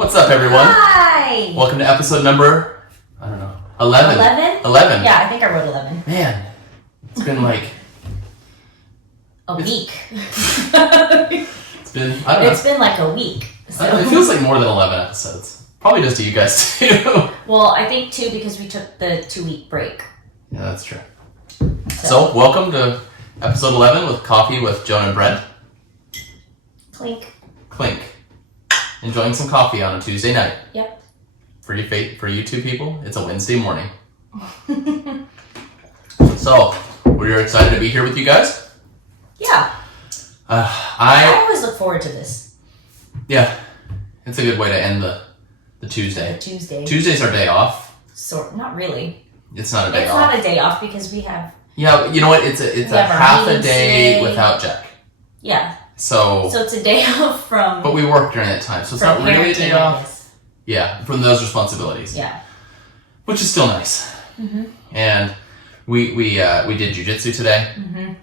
What's up, everyone? Hi! Welcome to episode number, 11. 11? 11. Yeah, I think I wrote 11. Man, it's been like... A week. It's been, I don't know. It's been like a week. So. It feels like more than 11 episodes. Probably just to you guys, too. Well, I think, too, because we took the 2-week break. Yeah, that's true. So, welcome to episode 11 with Coffee with Joan and Brent. Clink. Clink. Enjoying some coffee on a Tuesday night. Yep. For you two people, it's a Wednesday morning. So, we're excited to be here with you guys. Yeah. I always look forward to this. Yeah. It's a good way to end the Tuesday. Tuesday. Tuesday's our day off. Not really. It's not a day It's off. not a day off because we have... Yeah, you know what? It's a half a day today. without Jack. Yeah. So it's a day off from... But we work during that time, so it's not really a day off. Guess. Yeah, from those responsibilities. Yeah. Which is still nice. Mm-hmm. And we did jujitsu today. Mm-hmm.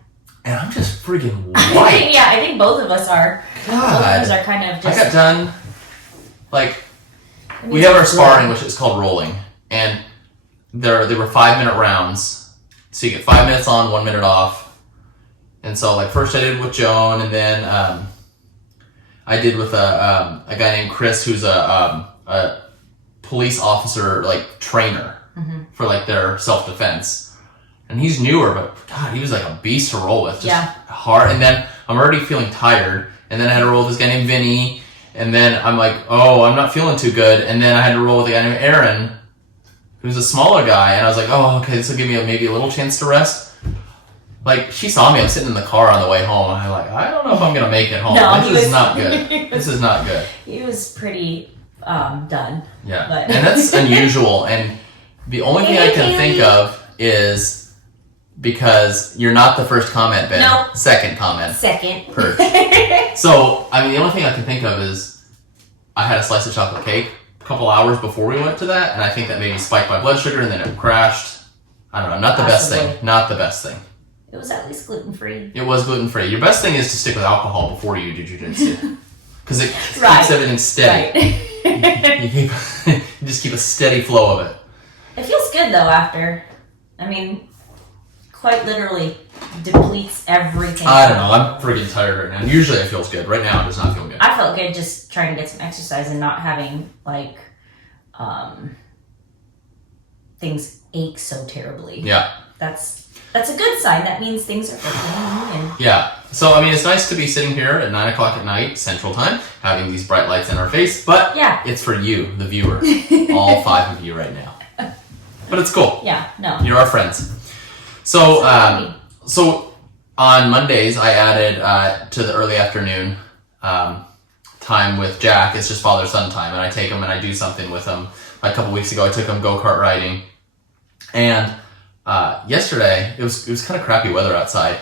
And I'm just freaking white. Yeah, I think both of us are. God. Both of us are kind of just... I got done, we have our sparring, which is called rolling. And they were 5-minute rounds. So you get 5 minutes on, 1 minute off. And so, first I did with Joan, and then I did with a guy named Chris, who's a police officer, trainer for, their self-defense. And he's newer, but, God, he was, a beast to roll with. Just hard. And then I'm already feeling tired. And then I had to roll with this guy named Vinny. And then I'm like, oh, I'm not feeling too good. And then I had to roll with a guy named Aaron, who's a smaller guy. And I was like, oh, okay, this will give me maybe a little chance to rest. She saw me. I'm sitting in the car on the way home. And I'm like, I don't know if I'm going to make it home. No, this is not good. This is not good. He was pretty done. Yeah. But. And that's unusual. And the only thing I can think of is because you're not the first comment, Ben. Nope. Second comment. Second. Perch. So, the only thing I can think of is I had a slice of chocolate cake a couple hours before we went to that. And I think that maybe spiked my blood sugar and then it crashed. I don't know. Not the best thing. Not the best thing. It was at least gluten-free. It was gluten-free. Your best thing is to stick with alcohol before you do jujitsu. Because it keeps everything steady. Right. you just keep a steady flow of it. It feels good, though, after. Quite literally depletes everything. I don't know. I'm freaking tired right now. Usually it feels good. Right now it does not feel good. I felt good just trying to get some exercise and not having, things ache so terribly. Yeah. That's a good sign. That means things are working. Yeah. So, it's nice to be sitting here at 9 o'clock at night, Central Time, having these bright lights in our face, but it's for you, the viewer. All 5 of you right now. But it's cool. Yeah, no. You're our friends. So on Mondays, I added to the early afternoon time with Jack. It's just father-son time, and I take him and I do something with him. A couple weeks ago, I took him go-kart riding, and yesterday, it was kind of crappy weather outside,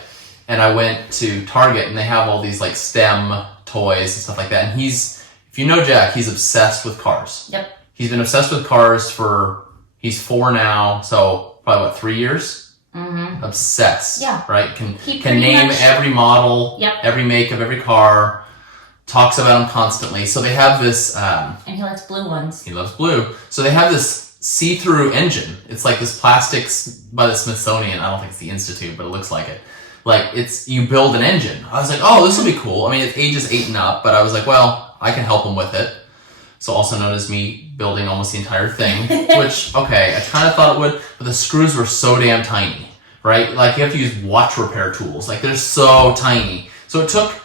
and I went to Target, and they have all these STEM toys and stuff like that, and if you know Jack, he's obsessed with cars. Yep. He's been obsessed with cars he's 4 now, so probably 3 years? Mm-hmm. Obsessed. Yeah. Right? Can name every model, every make of every car, talks about them constantly. So they have this... and he likes blue ones. He loves blue. So they have this see-through engine. It's this plastic by the Smithsonian. I don't think it's the Institute, but it looks like it. You build an engine. I was like, oh, this will be cool. It's ages 8 and up, but I was like, well, I can help him with it. So also known as me building almost the entire thing, which, okay, I kind of thought it would, but the screws were so damn tiny, right? You have to use watch repair tools. They're so tiny. So it took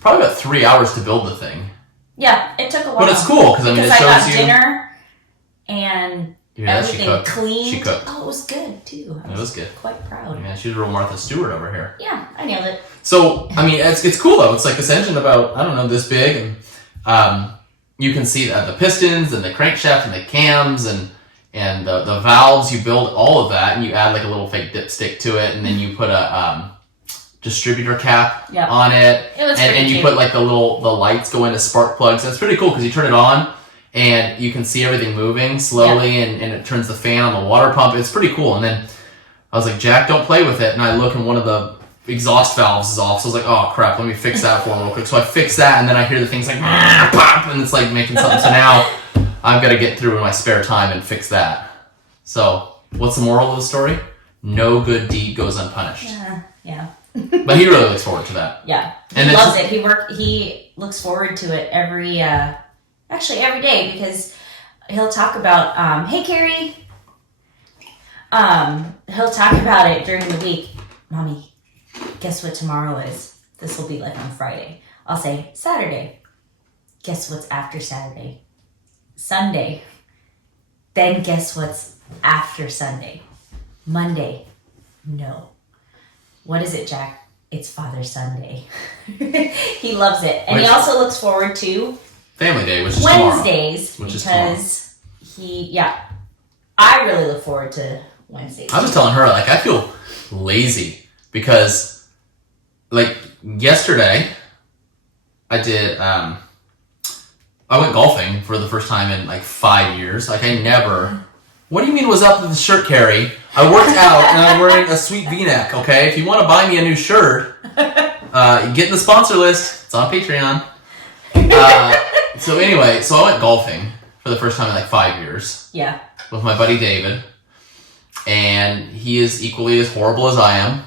probably about 3 hours to build the thing. Yeah, it took a while. But it's cool, because it shows you... I got dinner, and everything cleaned. She cooked. Oh, it was good, too. It was good. Quite proud. Yeah, she's a real Martha Stewart over here. Yeah, I nailed it. So, it's cool, though. It's this engine about, I don't know, this big, and you can see the pistons and the crankshaft and the cams and the valves. You build all of that, and you add a little fake dipstick to it, and then you put a distributor cap on it. It was and you put the lights go into spark plugs. That's pretty cool because you turn it on and you can see everything moving slowly, and it turns the fan on the water pump. It's pretty cool. And then I was like, Jack, don't play with it. And I look, and one of the exhaust valves is off. So I was like, oh crap, let me fix that for him real quick. So I fix that, and then I hear the things like pop, and it's like making something. So now I've got to get through in my spare time and fix that. So what's the moral of the story? No good deed goes unpunished. Yeah. But he really looks forward to that. Yeah. And he loves it. He looks forward to it every day, because he'll talk about, hey Carrie. He'll talk about it during the week. Mommy, guess what tomorrow is? This will be like on Friday. I'll say Saturday. Guess what's after Saturday? Sunday. Then guess what's after Sunday? Monday. No. What is it, Jack? It's Father Sunday. He loves it. And he also looks forward to Family Day, which is Wednesdays. Tomorrow. Because I really look forward to Wednesdays. I was just telling her, like, I feel lazy because, like, yesterday I did, I went golfing for the first time in like 5 years. Like, I never. What do you mean was up with the shirt, Carrie? I worked out and I'm wearing a sweet V-neck, okay? If you want to buy me a new shirt, get in the sponsor list. It's on Patreon. So anyway, so I went golfing for the first time in like 5 years. Yeah. With my buddy David. And he is equally as horrible as I am.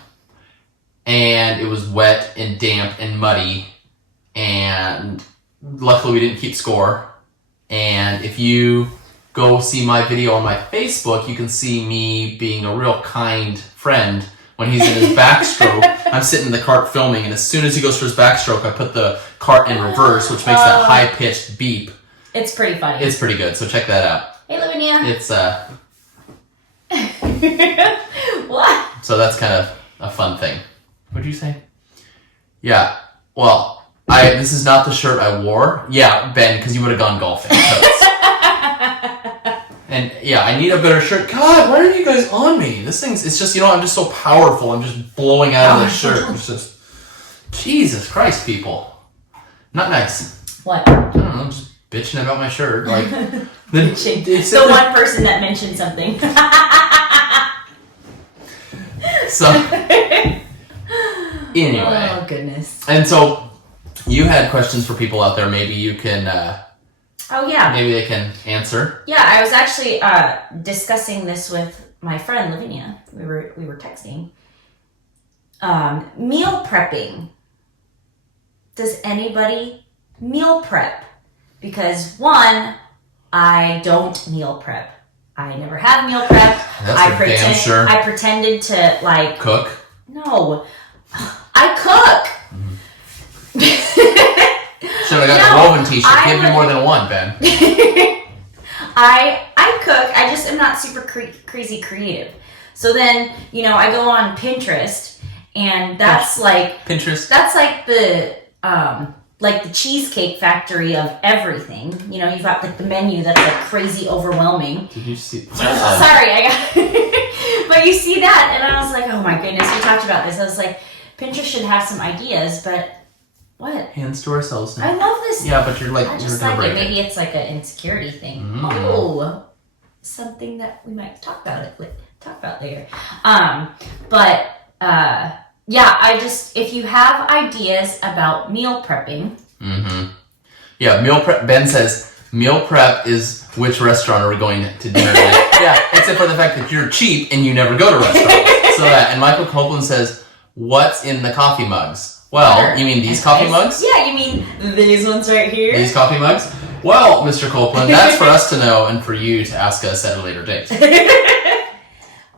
And it was wet and damp and muddy. And luckily we didn't keep score. And if you go see my video on my Facebook, you can see me being a real kind friend. When he's in his backstroke, I'm sitting in the cart filming, and as soon as he goes for his backstroke, I put the cart in reverse, which makes that high-pitched beep. It's pretty funny. It's pretty good, so check that out. Hey, Lavinia. It's, What? So that's kind of a fun thing. What'd you say? Yeah, well, this is not the shirt I wore. Yeah, Ben, because you would have gone golfing. So and yeah, I need a better shirt. God, why are you guys on me? This thing's, it's just, I'm just so powerful. I'm just blowing out of this shirt. It's just, Jesus Christ, people. Not nice. What? I don't know, I'm just bitching about my shirt. Like, the one person that mentioned something. So, anyway. Oh, goodness. And so, you had questions for people out there. Maybe you can... Oh, yeah. Maybe they can answer. Yeah, I was actually discussing this with my friend Lavinia. We were texting. Meal prepping. Does anybody meal prep? Because one, I don't meal prep. I never have meal prep. Damn sure. I pretended to like cook. No, I cook. So I got a woven t-shirt. Can't be more than one, Ben. I cook. I just am not super crazy creative. So then, I go on Pinterest, and that's like Pinterest. That's like the the Cheesecake Factory of everything. You've got like the menu that's like crazy overwhelming. Did you see? Sorry, I got. But you see that, and I was like, oh my goodness, we talked about this. I was like, Pinterest should have some ideas, but. What? Hands to ourselves now. I love this. Yeah, but you're like, I just like it. Maybe it's like an insecurity thing. Oh, something that we might talk about later. Yeah, if you have ideas about meal prepping. Mm-hmm. Yeah, meal prep. Ben says meal prep is which restaurant are we going to dinner at? Yeah, except for the fact that you're cheap and you never go to restaurants. So that. And Michael Copeland says, what's in the coffee mugs? Well, you mean these coffee mugs? Yeah, you mean these ones right here? These coffee mugs? Well, Mr. Copeland, that's for us to know and for you to ask us at a later date.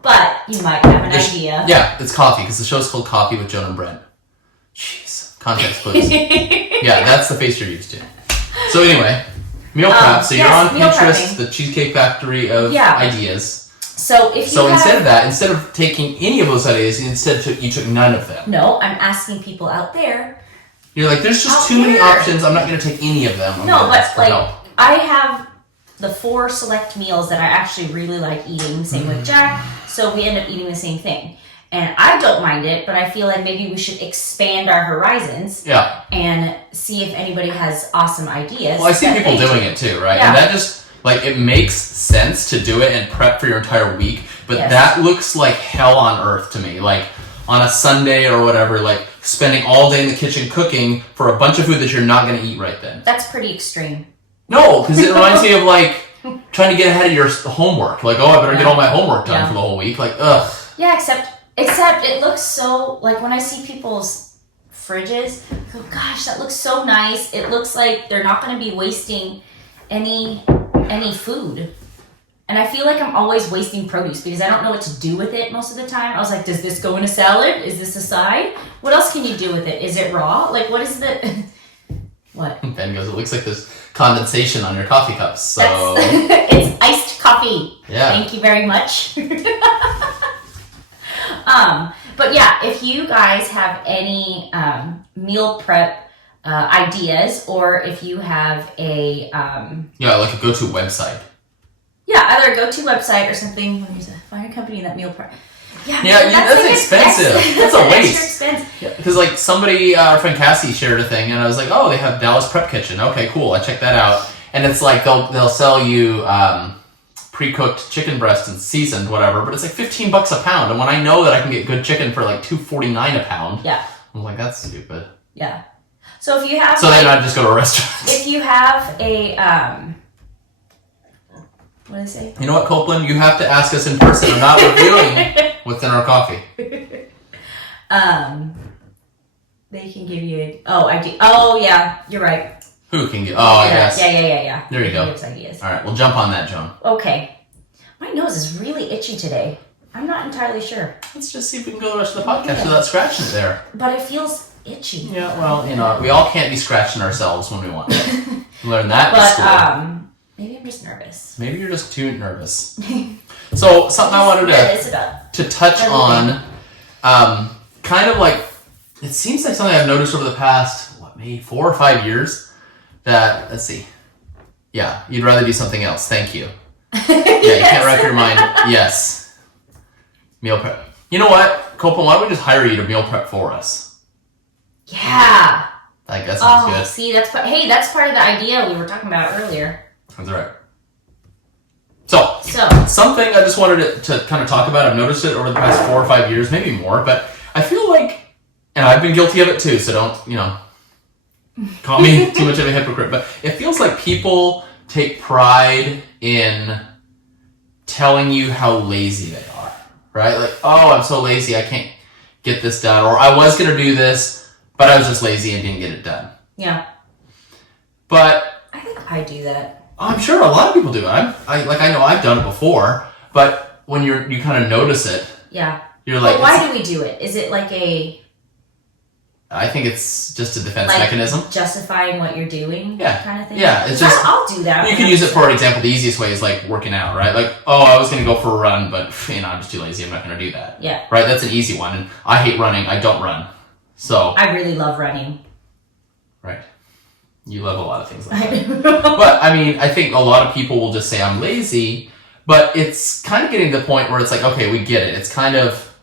But you might have an idea. Yeah, it's coffee, because the show's called Coffee with Joan and Brent. Jeez. Context, please. Yeah, that's the face you're used to. So anyway, meal prep. So you're on Pinterest, the Cheesecake Factory of ideas. So instead of taking any of those ideas, you took none of them. No, I'm asking people out there. You're like, there's just too many options. I'm not going to take any of them. I have the 4 select meals that I actually really like eating. Same with Jack. So we end up eating the same thing. And I don't mind it, but I feel like maybe we should expand our horizons. Yeah. And see if anybody has awesome ideas. Well, I see people doing it too, right? Yeah. And that just... it makes sense to do it and prep for your entire week, but that looks like hell on earth to me. Like, on a Sunday or whatever, like spending all day in the kitchen cooking for a bunch of food that you're not going to eat right then. That's pretty extreme. No, because it reminds me of like trying to get ahead of your homework. Like, oh, I better get all my homework done for the whole week. Like, ugh. Yeah, except it looks so, like when I see people's fridges, I go, gosh, that looks so nice. It looks like they're not going to be wasting any food. And I feel like I'm always wasting produce because I don't know what to do with it most of the time. I was like, does this go in a salad? Is this a side? What else can you do with it? Is it raw? Like, what is the... What? Ben goes, it looks like there's condensation on your coffee cups, so... It's iced coffee. Yeah. Thank you very much. But yeah, if you guys have any meal prep ideas, or if you have a... yeah, like a go-to website. Yeah, either a go-to website or something. Find a company that meal prep. Yeah, that's expensive. That's a waste. Extra expensive. Because like somebody, our friend Cassie shared a thing, and I was like, oh, they have Dallas Prep Kitchen. Okay, cool. I checked that out, and it's like they'll sell you pre-cooked chicken breast and seasoned whatever, but it's like $15 a pound. And when I know that I can get good chicken for like $2.49 a pound, I'm like, that's stupid. Yeah. So if you have, then I just go to a restaurant. If you have a what did I say? You know what, Copeland? You have to ask us in person. I'm not revealing what's in our coffee. They can give you... Oh, yeah. You're right. Who can give... Oh, yes. Yeah. There you go. Gives ideas. All right. Well, jump on that, Joan. Okay. My nose is really itchy today. I'm not entirely sure. Let's just see if we can go the rest of the podcast without scratching it there. But it feels itchy. Yeah, well, we all can't be scratching ourselves when we want to. Learn that in school. Maybe I'm just nervous. Maybe you're just too nervous. So something I wanted to touch on, kind of like, it seems like something I've noticed over the past, maybe 4 or 5 years, that, let's see. Yeah, you'd rather do something else. Thank you. Yeah, you can't wrap your mind. Yes. Meal prep. You know what, Copeland, why don't we just hire you to meal prep for us? Yeah. Like, that sounds good. See, that's part of the idea we were talking about earlier. That's right. So something I just wanted to kind of talk about. I've noticed it over the past 4 or 5 years, maybe more, but I feel like, and I've been guilty of it too, so don't, call me too much of a hypocrite, but it feels like people take pride in telling you how lazy they are, right? Like, oh, I'm so lazy, I can't get this done, or I was going to do this, but I was just lazy and didn't get it done. Yeah. But I think I do that. I'm sure a lot of people do. I know I've done it before, but when you kind of notice it, you're like, but why do we do it? Is it like I think it's just a defense mechanism, justifying what you're doing, kind of thing. Yeah, it's just I'll do that. You can use it for example. The easiest way is like working out, right? Like, oh, I was going to go for a run, but I'm just too lazy. I'm not going to do that. Yeah, right. That's an easy one, and I hate running. I don't run, so I really love running. Right. You love a lot of things like that. But, I mean, I think a lot of people will just say I'm lazy, but it's kind of getting to the point where it's like, okay, we get it. It's kind of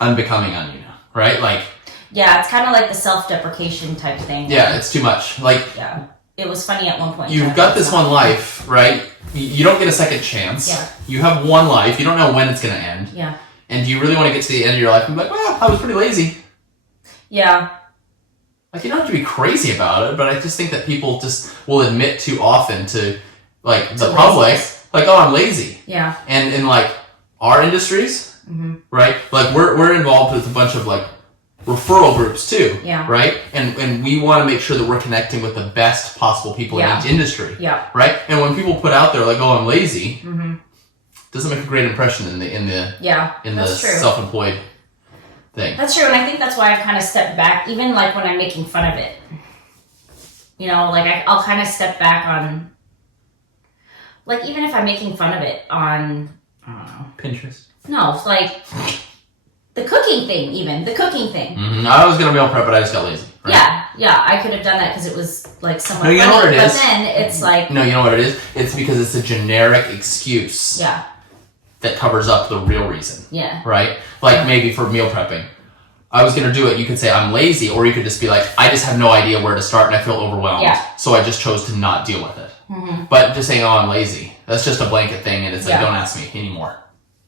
unbecoming on you now, right? Like... Yeah, it's kind of like the self-deprecation type thing. Yeah, it's too much. Like... Yeah. It was funny at one point. You've got this one life, right? You don't get a second chance. Yeah. You have one life. You don't know when it's going to end. Yeah. And you really want to get to the end of your life and be like, well, I was pretty lazy. Yeah. Like, you don't have to be crazy about it, but I just think that people just will admit too often to, like, the public, like, oh, I'm lazy. Yeah. And in, like, our industries, right? Like, we're involved with a bunch of, like, referral groups, too. Yeah. Right? And we want to make sure that we're connecting with the best possible people in each industry. Yeah. Right? And when people put out there, like, oh, I'm lazy, doesn't make a great impression in the self-employed thing. That's true, and I think that's why I've kind of stepped back, even like when I'm making fun of it. I'll kind of step back on, like, even if I'm making fun of it on, I don't know. Pinterest? No, like, the cooking thing, I was going to meal prep, but I just got lazy. Right? Yeah, I could have done that because it was, like, somewhat funny, you know what it is? But then it's like... No, you know what it is? It's because it's a generic excuse. Yeah. That covers up the real reason. Yeah. Right? Like maybe for meal prepping. I was going to do it. You could say I'm lazy, or you could just be like, I just have no idea where to start and I feel overwhelmed. Yeah. So I just chose to not deal with it. But just saying, oh, I'm lazy. That's just a blanket thing, and it's like, don't ask me anymore.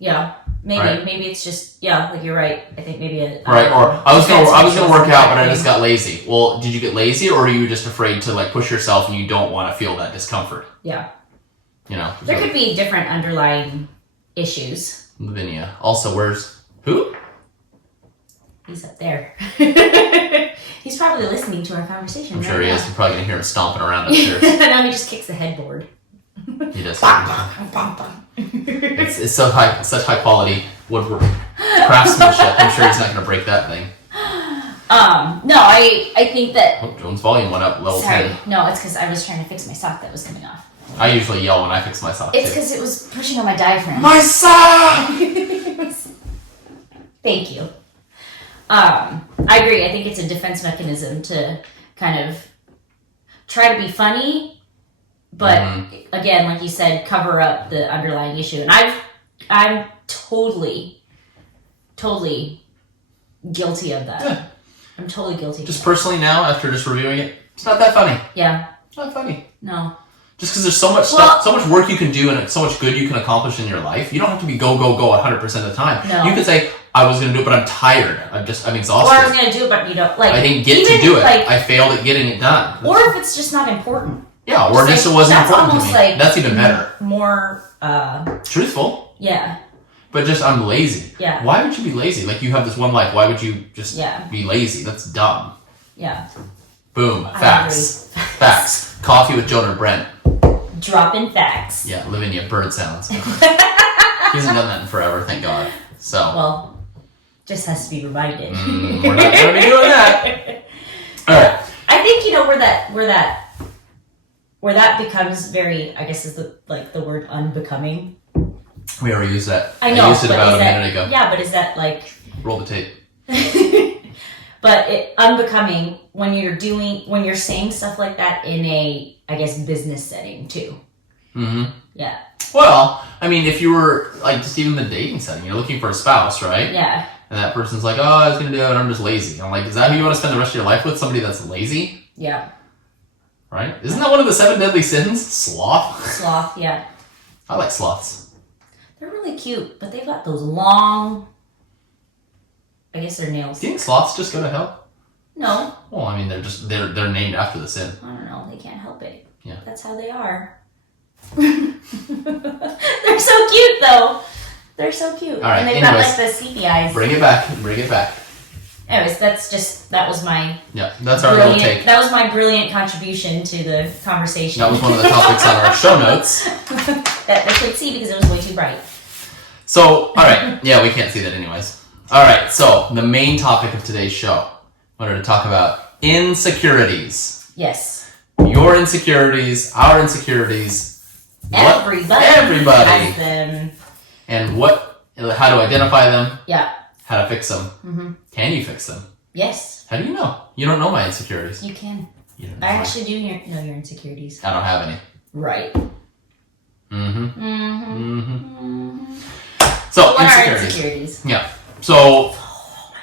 Yeah. Maybe it's just like you're right. I think maybe right. Or I was gonna work out, but I just got lazy. Well, did you get lazy, or are you just afraid to like push yourself and you don't want to feel that discomfort? Yeah. You know, there could be different underlying issues. Lavinia. Also, where's who? He's up there. He's probably listening to our conversation. I'm sure he is. You're probably gonna hear him stomping around upstairs. No, he just kicks the headboard. He does. It's such high quality woodwork craftsmanship. I'm sure he's not gonna break that thing. No, I think that. Oh, Joan's volume went up level 10. No, it's because I was trying to fix my sock that was coming off. I usually yell when I fix my sock. It's because it was pushing on my diaphragm. My sock! Thank you. I agree. I think it's a defense mechanism to kind of try to be funny, but again, like you said, cover up the underlying issue. And I'm totally guilty of that. Yeah. I'm totally guilty. Just personally now, after just reviewing it, it's not that funny. Yeah. It's not funny. No. Just because there's so much stuff, so much work you can do and so much good you can accomplish in your life. You don't have to be go 100% of the time. No. You could say, I was going to do it, but I'm tired. I'm exhausted. Or I was going to do it, but you don't, like... I didn't get to do it. I failed at getting it done. Or if it's just not important. Yeah, or just it wasn't important to me. Like that's even better. More, truthful. Yeah. But just, I'm lazy. Yeah. Why would you be lazy? Like, you have this one life. Why would you just be lazy? That's dumb. Yeah. Boom. Facts. Facts. Coffee with Joan and Brent. Dropping facts. Yeah, Lavinia, bird sounds. He hasn't done that in forever, thank God. So. Well, just has to be reminded. We're not going to be doing that. All right. I think, where that becomes very, I guess is the word unbecoming. We already used that. I know. I used it about a minute ago. Yeah, but is that like... Roll the tape. But unbecoming when you're saying stuff like that in a, I guess, business setting too. Mm-hmm. Yeah. Well, I mean, if you were, like, just even the dating setting, you're looking for a spouse, right? Yeah. And that person's like, oh, I was going to do it, and I'm just lazy. I'm like, is that who you want to spend the rest of your life with? Somebody that's lazy? Yeah. Right? Isn't that one of the 7 deadly sins? Sloth? Sloth, yeah. I like sloths. They're really cute, but they've got those long... I guess they're nails. Do you think sloths just go to hell? No. Well, I mean, they're named after the sin. I don't know. They can't help it. Yeah. That's how they are. They're so cute, though. They're so cute. All right. And they've got like the sleepy eyes. Bring it back. Anyways, that was my... Yeah, that's our little take. That was my brilliant contribution to the conversation. That was one of the topics on our show notes. That they couldn't see because it was way too bright. So, all right. Yeah, we can't see that anyways. All right, so the main topic of today's show, I wanted to talk about insecurities. Yes. Your insecurities, our insecurities. Everybody has them. And how to identify them. Yeah. How to fix them. Mm-hmm. Can you fix them? Yes. How do you know? You don't know my insecurities. You can. You don't know I actually do know your insecurities. I don't have any. Right. Mm-hmm. Mm-hmm. Mm-hmm. So, what are insecurities? Yeah. So, oh, my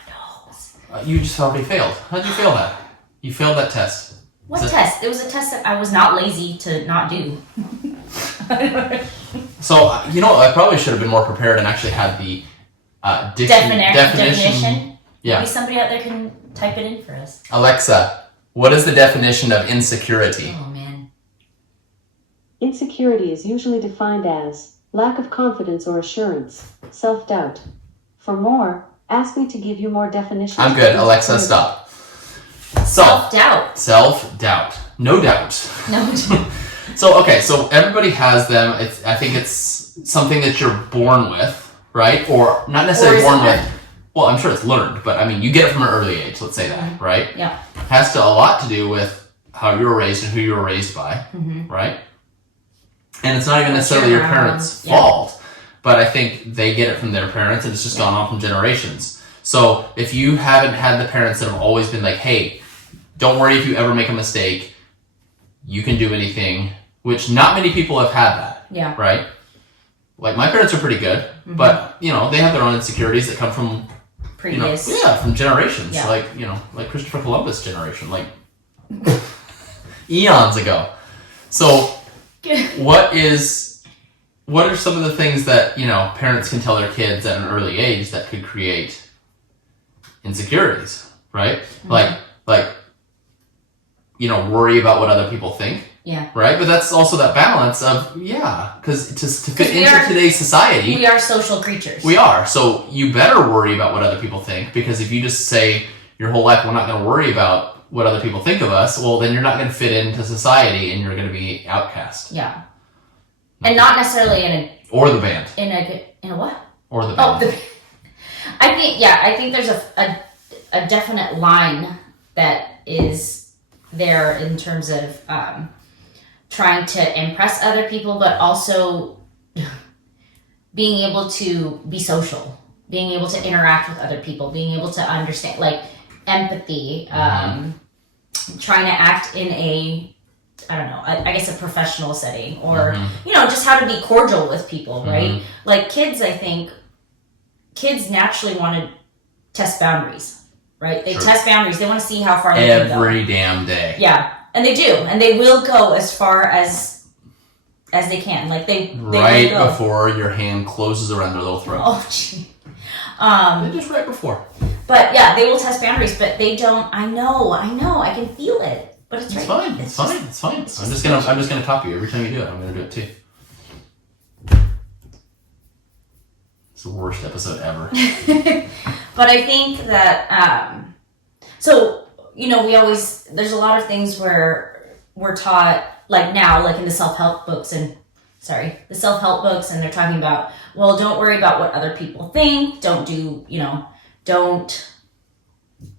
nose. You just already failed. How'd you fail that? You failed that test. What test? It was a test that I was not lazy to not do. So, I probably should have been more prepared and actually had the definition. Yeah. Maybe somebody out there can type it in for us. Alexa, what is the definition of insecurity? Oh, man. Insecurity is usually defined as lack of confidence or assurance, self-doubt. For more, ask me to give you more definitions. I'm good. Alexa, stop. Self-doubt. Self-doubt. No doubt. No doubt. So everybody has them. I think it's something that you're born with, right? Or not necessarily born with. Well, I'm sure it's learned, but I mean, you get it from an early age, let's say that, right? Yeah. Has a lot to do with how you were raised and who you were raised by, right? And it's not even necessarily your parents' fault. But I think they get it from their parents, and it's just gone on from generations. So if you haven't had the parents that have always been like, hey, don't worry if you ever make a mistake, you can do anything, which not many people have had that. Yeah. Right? Like, my parents are pretty good, but, they have their own insecurities that come from previous. From generations. Yeah. Like Christopher Columbus generation, like eons ago. So what what are some of the things that, parents can tell their kids at an early age that could create insecurities, right? Mm-hmm. Like, worry about what other people think. Yeah. Right? But that's also that balance of, because to fit into today's society. We are social creatures. We are. So you better worry about what other people think, because if you just say your whole life, we're not going to worry about what other people think of us, well, then you're not going to fit into society and you're going to be outcast. Yeah. And not necessarily in a... Or the band. In a what? Or the band. Oh, I think there's a definite line that is there in terms of trying to impress other people, but also being able to be social, being able to interact with other people, being able to understand, like empathy, trying to act in a, I don't know, I guess a professional setting, or, just how to be cordial with people, right? Like kids, I think, naturally want to test boundaries, right? They test boundaries. They want to see how far they can go. Every damn day. Yeah, and they do. And they will go as far as they can. Like they right before your hand closes around their little throat. Oh, gee. Just right before. But yeah, they will test boundaries, but they don't. I know, I can feel it. But it's right. Fine. It's fine. I'm just gonna top you every time you do it. I'm gonna do it too. It's the worst episode ever. But I think that so we always, there's a lot of things where we're taught, like now, like in the self-help books, and they're talking about, well, don't worry about what other people think. Don't do,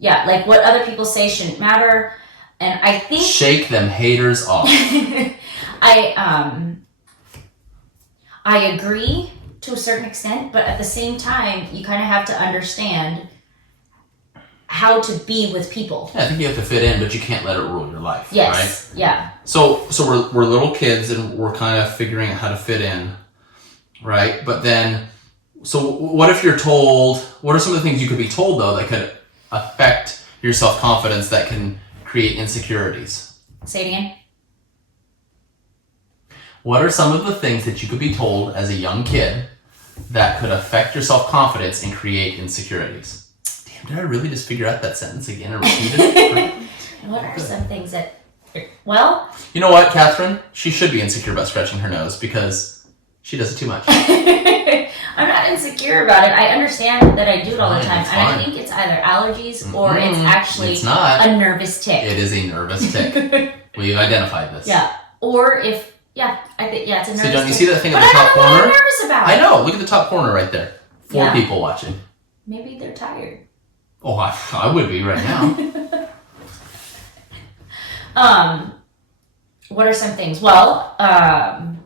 like what other people say shouldn't matter. And I think... Shake them haters off. I agree to a certain extent, but at the same time, you kind of have to understand how to be with people. Yeah, I think you have to fit in, but you can't let it rule your life. Yes. Right? Yeah. So we're little kids and we're kind of figuring out how to fit in, right? But then, so what if you're told? What are some of the things you could be told though that could affect your self-confidence, that can create insecurities? Say it again. What are some of the things that you could be told as a young kid that could affect your self-confidence and create insecurities? Damn, did I really just figure out that sentence again and repeat it? What are some things that... Well... You know what, Catherine? She should be insecure about scratching her nose because she does it too much. I'm not insecure about it. I understand that I do it all the time. And fine. I think it's either allergies or it's actually it's not. a nervous tick. It is a nervous tick. We've identified this. Yeah. Or if... Yeah, I think, it's a nervous tick. So don't you see that thing at but the top corner? corner? What I'm nervous about. I know. Look at the top corner right there. 4 people watching. Maybe they're tired. Oh, I would be right now. What are some things? Well, I'm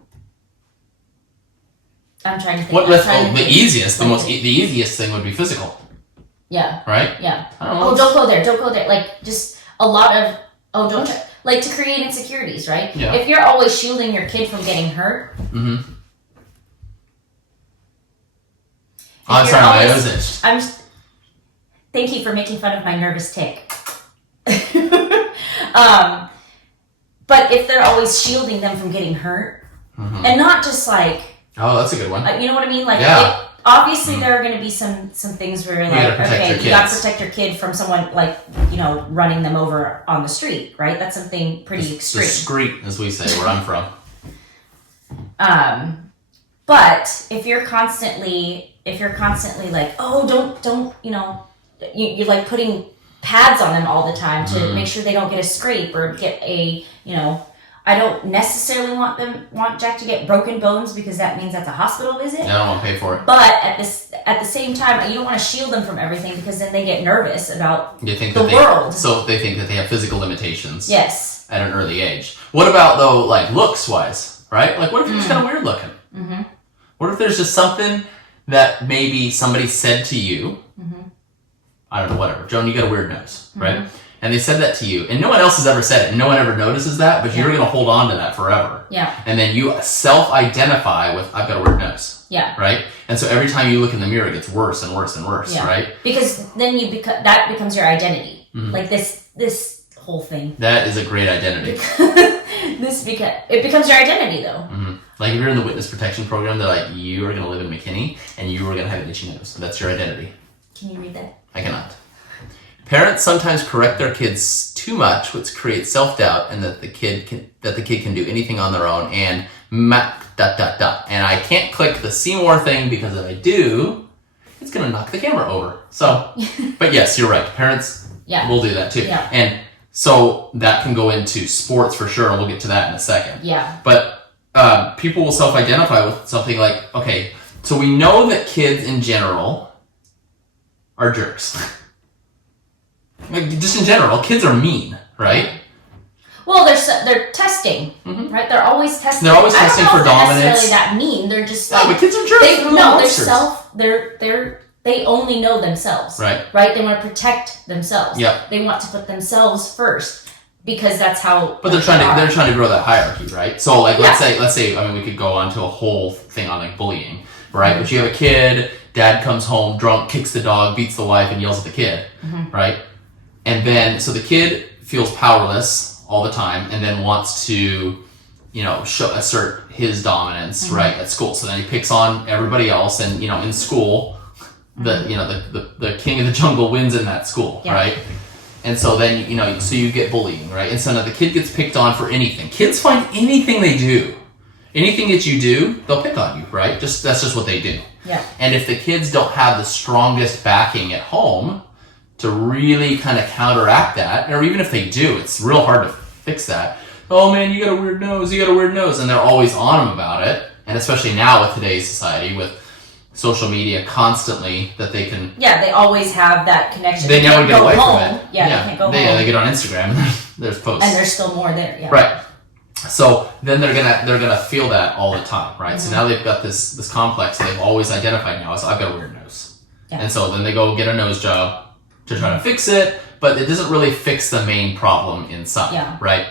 trying to think. The easiest thing would be physical. Yeah. Right? Yeah. I don't know. Oh, don't go there. Don't go there. Like, just a lot of, like to create insecurities, right? Yeah. If you're always shielding your kid from getting hurt. Mm-hmm. I'm sorry, my nose itched. Thank you for making fun of my nervous tick. But if they're always shielding them from getting hurt, and not just like... Oh, that's a good one. You know what I mean? Like, yeah. Obviously there are going to be some things where, like, you got to protect your kid from someone, like, running them over on the street, right? That's something pretty extreme. Discreet, as we say, where I'm from. But if you're constantly like, oh, don't, you're like putting pads on them all the time to make sure they don't get a scrape or get a, I don't necessarily want Jack to get broken bones because that means that's a hospital visit. I don't want to pay for it. But at the same time, you don't want to shield them from everything because then they get nervous about the world. So they think that they have physical limitations. Yes. At an early age. What about though, like looks wise, right? Like what if you're just kind of weird looking? Mm-hmm. What if there's just something that maybe somebody said to you? Mm-hmm. I don't know, whatever. Joan, you got a weird nose, right? And they said that to you, and no one else has ever said it, and no one ever notices that, but you're going to hold on to that forever. Yeah. And then you self-identify with, I've got a weird nose. Yeah. Right? And so every time you look in the mirror, it gets worse and worse and worse, right? Because then that becomes your identity. Mm-hmm. Like this whole thing. That is a great identity. It becomes your identity, though. Like if you're in the witness protection program, they're like, you are going to live in McKinney and you are going to have an itchy nose. That's your identity. Can you read that? I cannot. Parents sometimes correct their kids too much, which creates self-doubt and that the kid can do anything on their own and And I can't click the see more thing because if I do, it's going to knock the camera over. So, but yes, you're right. Parents will do that too. Yeah. And so that can go into sports for sure. And we'll get to that in a second. Yeah. But people will self-identify with something like, okay, so we know that kids in general are jerks. Like, just in general, kids are mean, right? Well, they're testing, right? They're always testing. They're always testing for dominance. They're necessarily that mean. They're just no, but kids are jerks. They only know themselves. Right. Right? They want to protect themselves. Yep. They want to put themselves first because that's how. But they're trying to grow that hierarchy, right? So like let's say I mean we could go on to a whole thing on like bullying, right? But you have a kid, dad comes home drunk, kicks the dog, beats the wife, and yells at the kid, right? And then so the kid feels powerless all the time, and then wants to, assert his dominance, right, at school. So then he picks on everybody else, and in school, the king of the jungle wins in that school, right? And so then so you get bullying, right? And so now the kid gets picked on for anything. Kids find anything they do, anything that you do, they'll pick on you, right? That's just what they do. Yeah. And if the kids don't have the strongest backing at home to really kind of counteract that, or even if they do, it's real hard to fix that. Oh man, you got a weird nose, and they're always on them about it. And especially now with today's society, with social media constantly, that they can... Yeah, they always have that connection. They never get away from it. Yeah, they can't go home. They get on Instagram, and there's posts. And there's still more there, yeah. Right. So then they're gonna feel that all the time, right? So now they've got this complex, and they've always identified now as, I've got a weird nose. Yeah. And so then they go get a nose job to try to fix it, but it doesn't really fix the main problem inside, right?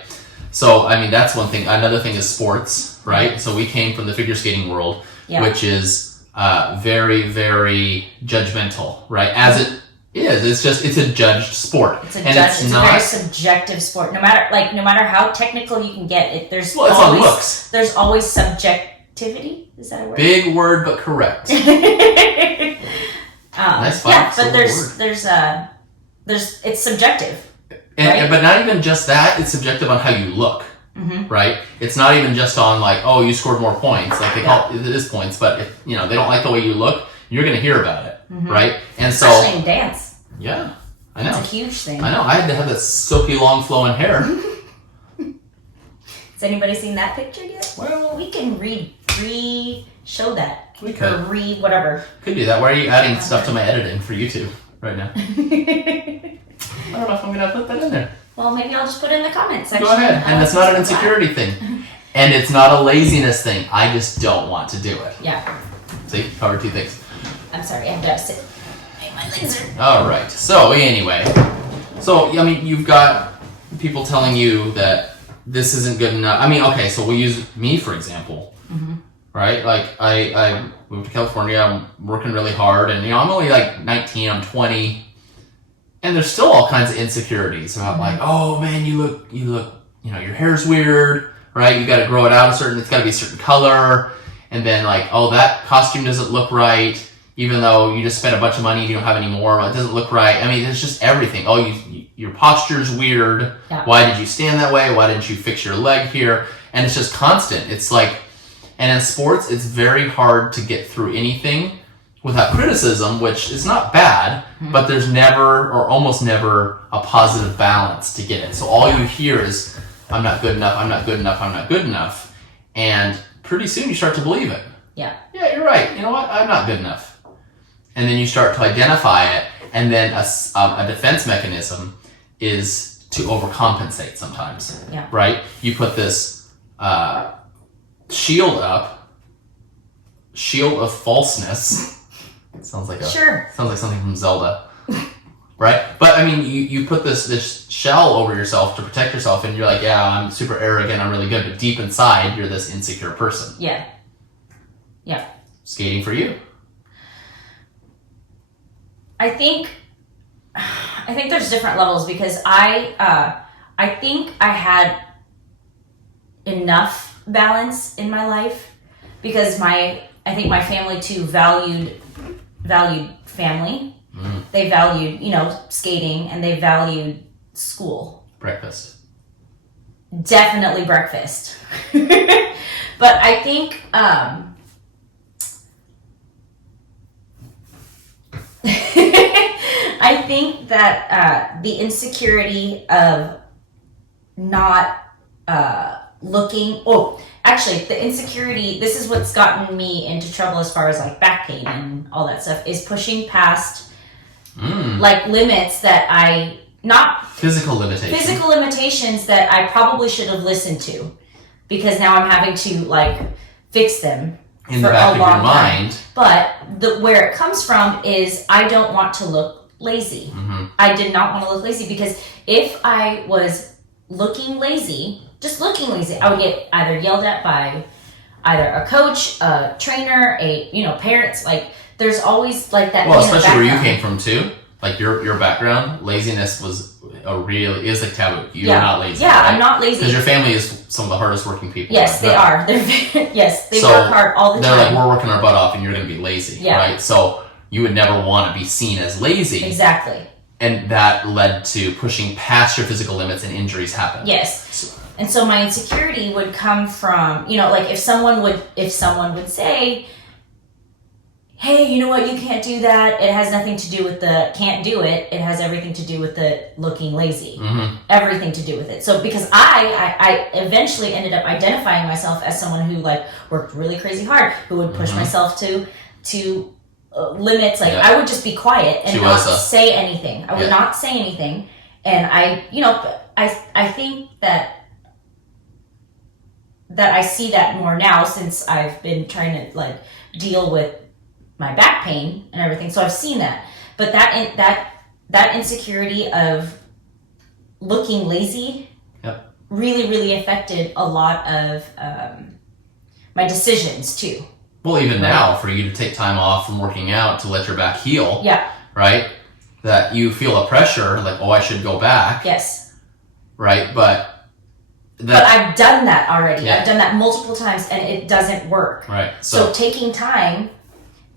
So, I mean, that's one thing. Another thing is sports, right? So we came from the figure skating world, which is very, very judgmental, right? As it is, it's a judged sport. It's a very subjective sport. No matter how technical you can get, it's on looks. There's always subjectivity. Is that a word? Big word, but correct. Nice but it's subjective. Right? But not even just that, it's subjective on how you look, right? It's not even just on like, oh, you scored more points. Like it is points, but if they don't like the way you look, you're going to hear about it, right? And especially in dance. Yeah, I know. It's a huge thing. I know. I had to have that silky, long, flowing hair. Has anybody seen that picture yet? Well, we can re-show that. We could. Or whatever. Could do that. Why are you adding stuff to my editing for YouTube right now? I don't know if I'm going to put that in there. Well, maybe I'll just put it in the comments section. Go ahead. And it's not an insecurity thing. And it's not a laziness thing. I just don't want to do it. Yeah. See? Cover two things. I'm sorry. I have to sit. My legs are... All right. So, anyway. So, I mean, you've got people telling you that this isn't good enough. I mean, okay, so we'll use me, for example. Right? Like, I moved to California. I'm working really hard. And, I'm only like 19. I'm 20. And there's still all kinds of insecurities about like, oh man, you look, your hair's weird, right? You got to grow it out it's got to be a certain color. And then like, oh, that costume doesn't look right, even though you just spent a bunch of money and you don't have any more. It doesn't look right. I mean, it's just everything. Oh, your posture's weird. Yeah. Why did you stand that way? Why didn't you fix your leg here? And it's just constant. It's like, and in sports, it's very hard to get through anything without criticism, which is not bad, but there's never or almost never a positive balance to get it. So all you hear is, I'm not good enough, I'm not good enough, I'm not good enough. And pretty soon you start to believe it. Yeah. Yeah, you're right. You know what? I'm not good enough. And then you start to identify it, and then a defense mechanism is to overcompensate sometimes. Yeah. Right? You put this shield of falseness. Sounds like something from Zelda, right? But I mean, you put this shell over yourself to protect yourself, and you're like, yeah, I'm super arrogant, I'm really good, but deep inside, you're this insecure person. Yeah. Skating for you. I think there's different levels because I think I had enough balance in my life because I think my family too valued family. They valued, skating, and they valued school. Breakfast. Definitely breakfast. But I think I think that the insecurity of not looking. Oh, actually, the insecurity. This is what's gotten me into trouble as far as like back pain and all that stuff. Is pushing past like limits that I not physical limitations that I probably should have listened to, because now I'm having to like fix them in the back of your mind. But where it comes from is I don't want to look lazy. I did not want to look lazy, because if I was looking lazy, just looking lazy, I would get either yelled at by either a coach, a trainer, parents. Like there's always like that. Well, especially where you came from too. Like your background, laziness is like taboo. You're not lazy. Yeah, right? I'm not lazy. Because your family is some of the hardest working people. Yes, they are. They work hard all the time. They're like, we're working our butt off and you're going to be lazy, right? So you would never want to be seen as lazy. Exactly. And that led to pushing past your physical limits, and injuries happen. Yes. And so my insecurity would come from, like if someone would say, hey, you know what, you can't do that. It has nothing to do with the can't do it. It has everything to do with the looking lazy. Everything to do with it. So because I eventually ended up identifying myself as someone who like worked really crazy hard, who would push myself to limits. Like I would just be quiet and not say anything. I would not say anything. And I think that I see that more now, since I've been trying to like deal with my back pain and everything. So I've seen that. But that insecurity of looking lazy really, really affected a lot of my decisions too. Well, even now, for you to take time off from working out to let your back heal, right? That you feel a pressure, like, oh, I should go back. Yes. Right? But I've done that already. Yeah. I've done that multiple times, and it doesn't work. Right. So taking time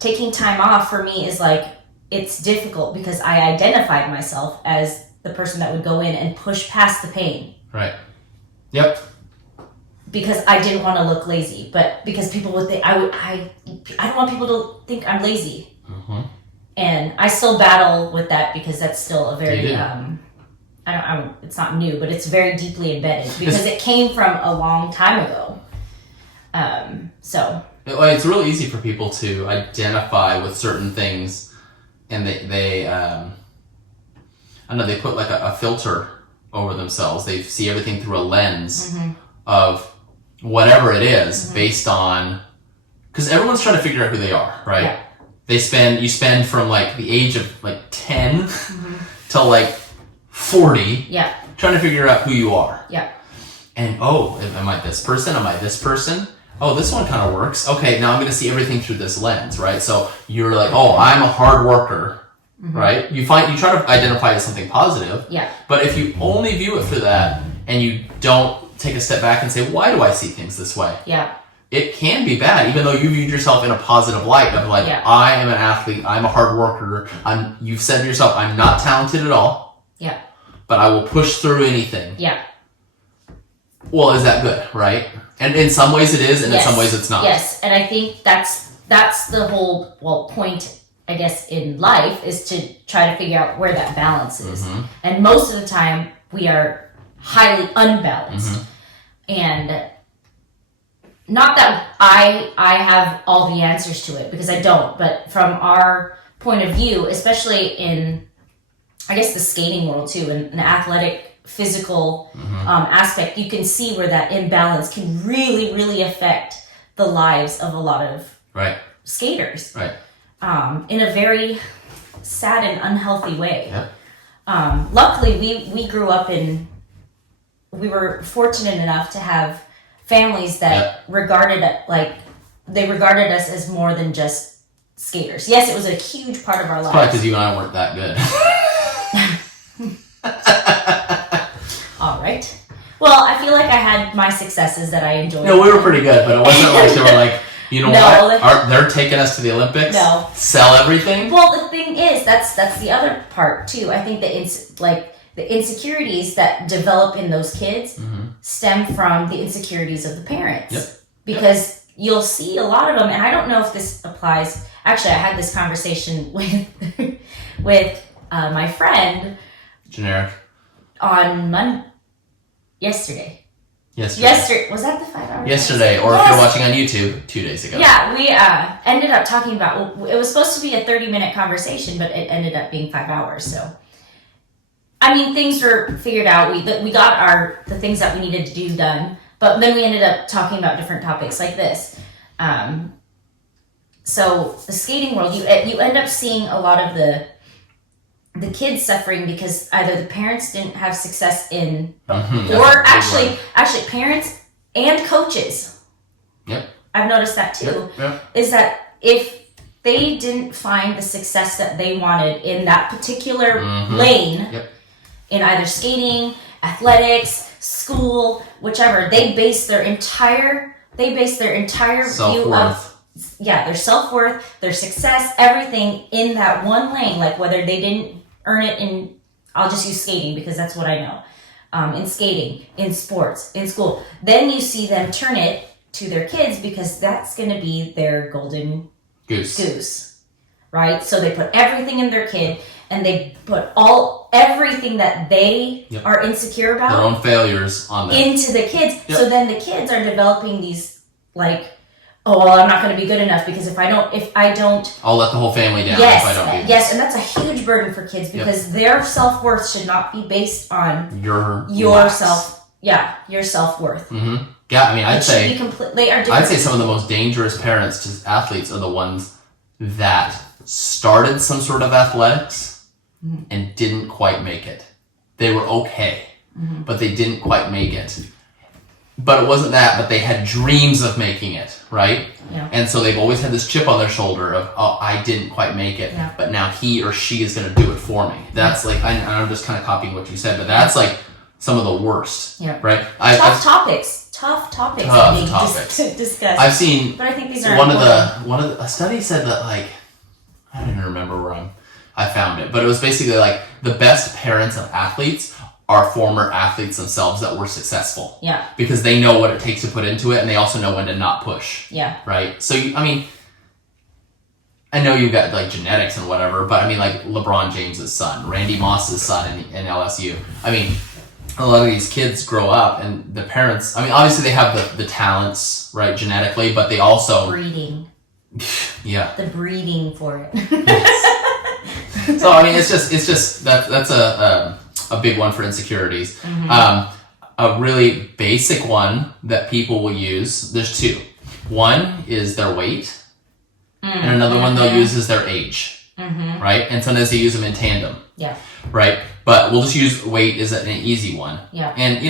off for me is like, it's difficult, because I identified myself as the person that would go in and push past the pain. Right. Yep. Because I didn't want to look lazy, but because people would think I don't want people to think I'm lazy. And I still battle with that, because that's still a very it's not new, but it's very deeply embedded, because it came from a long time ago. It's really easy for people to identify with certain things, and they I don't know, they put like a filter over themselves. They see everything through a lens of whatever it is, based on, because everyone's trying to figure out who they are, right? You spend from like the age of like 10 till like 40 trying to figure out who you are. And am I this person? Am I this person? Oh, this one kind of works. Okay, now I'm going to see everything through this lens, right? So you're like, oh, I'm a hard worker, right? You try to identify as something positive. But if you only view it through that, and you don't take a step back and say, why do I see things this way? It can be bad, even though you viewed yourself in a positive light of like, I am an athlete, I'm a hard worker, you've said to yourself, I'm not talented at all, but I will push through anything. Well, is that good, right? And in some ways it is, and in some ways it's not. Yes, and I think that's the whole point, I guess, in life, is to try to figure out where that balance is. And most of the time, we are highly unbalanced. And not that I have all the answers to it, because I don't, but from our point of view, especially in, I guess, the skating world too, and an athletic, physical aspect, you can see where that imbalance can really, really affect the lives of a lot of skaters. In a very sad and unhealthy way. Luckily, we grew up we were fortunate enough to have families that regarded us as more than just skaters. Yes, it was a huge part of our lives. Probably because you and I weren't that good. All right. Well, I feel like I had my successes that I enjoyed. No, we were pretty good, but it wasn't like they were like, You know No. what? They're taking us to the Olympics? No. Sell everything? Well, the thing is, that's the other part too. I think that the insecurities that develop in those kids stem from the insecurities of the parents. Yep. Because you'll see a lot of them, and I don't know if this applies. Actually, I had this conversation with my friend Generic. on Yesterday. Was that the 5 hours? Yesterday, or if you're watching on YouTube, 2 days ago. Yeah, we ended up talking about, it was supposed to be a 30-minute conversation, but it ended up being 5 hours. So, I mean, things were figured out. We got the things that we needed to do done, but then we ended up talking about different topics like this. So the skating world, you end up seeing a lot of the kids suffering because either the parents didn't have success in, or actually parents and coaches. Yep. I've noticed that too. Yep. Is that if they didn't find the success that they wanted in that particular lane, in either skating, athletics, school, whichever, they base their entire view of their self-worth, their success, everything in that one lane. Like whether they didn't earn it in, I'll just use skating because that's what I know. In skating, in sports, in school. Then you see them turn it to their kids because that's going to be their golden goose. Right? So they put everything in their kid and they put everything that they are insecure about. Their own failures on them. Into the kids. Yep. So then the kids are developing these like, oh, well, I'm not going to be good enough because if I don't, I'll let the whole family down if I don't do this. Yes, and that's a huge burden for kids because their self-worth should not be based on your self-worth. Yeah, I mean, I'd say some of the most dangerous parents to athletes are the ones that started some sort of athletics and didn't quite make it. They were okay, but they didn't quite make it. But it wasn't that, but they had dreams of making it, right? Yeah. And so they've always had this chip on their shoulder of, oh, I didn't quite make it, but now he or she is going to do it for me. That's like, I'm just kind of copying what you said, but that's like some of the worst, right? Tough topics to discuss. I've seen, but I think these are a study said that like, I don't even remember where I found it, but it was basically like the best parents of athletes are former athletes themselves that were successful. Yeah. Because they know what it takes to put into it and they also know when to not push. Yeah. Right? So, I know you've got like genetics and whatever, but I mean like LeBron James's son, Randy Moss's son in LSU. I mean, a lot of these kids grow up and the parents, obviously they have the talents, right, genetically, but they also... Breeding. Yeah. The breeding for it. Yes. So, it's just that's a big one for insecurities. A really basic one that people will use, there's two. One is their weight, and another one they'll use is their age, right? And sometimes they use them in tandem, right? But we'll just use weight as an easy one. Yeah. And,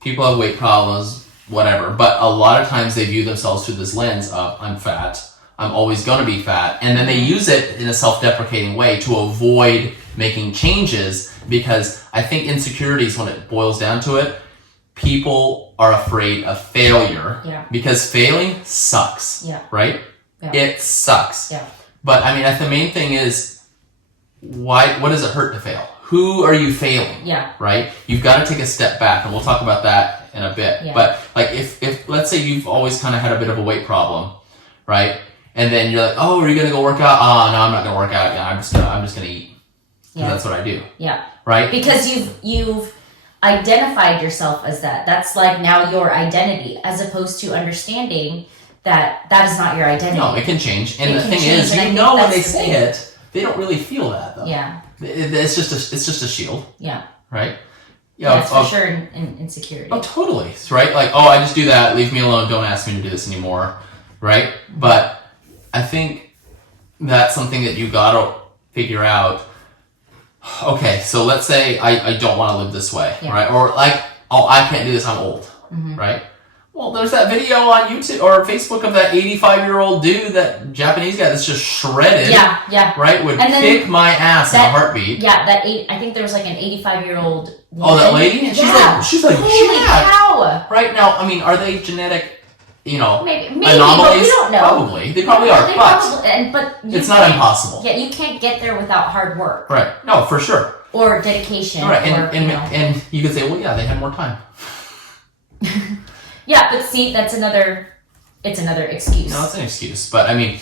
people have weight problems, whatever, but a lot of times they view themselves through this lens of, I'm fat, I'm always going to be fat, and then they use it in a self-deprecating way to avoid making changes, because I think insecurities, when it boils down to it, people are afraid of failure because failing sucks, right? Yeah. It sucks. Yeah. But the main thing is, what does it hurt to fail? Who are you failing? Yeah. Right? You've got to take a step back, and we'll talk about that in a bit. Yeah. But like if let's say you've always kind of had a bit of a weight problem, right? And then you're like, oh, are you gonna go work out? Oh, no, I'm not gonna work out. Yeah, I'm just gonna eat. Because that's what I do. Yeah. Right? Because you've identified yourself as that. That's like now your identity, as opposed to understanding that is not your identity. No, it can change. And the thing is, when they say it, they don't really feel that though. Yeah. It's just a shield. Yeah. Right? Yeah, it's for sure in insecurity. Oh, totally. Right? Like, oh, I just do that. Leave me alone. Don't ask me to do this anymore. Right? Mm-hmm. But I think that's something that you gotta figure out. Okay, so let's say I don't want to live this way, right? Or like, oh, I can't do this, I'm old, right? Well, there's that video on YouTube or Facebook of that 85-year-old dude, that Japanese guy that's just shredded. Yeah. Right? Would kick my ass in a heartbeat. Yeah, I think there was like an 85-year-old woman. Oh, that lady? And she's like, holy cow! Right now, are they genetic maybe, anomalies. but we don't know. Probably. They probably are. But it's not impossible. Yeah, you can't get there without hard work. Right. No, for sure. Or dedication. Right. Or, and you could say, well, yeah, they had more time. Yeah, but see, it's another excuse. No, it's an excuse. But I mean,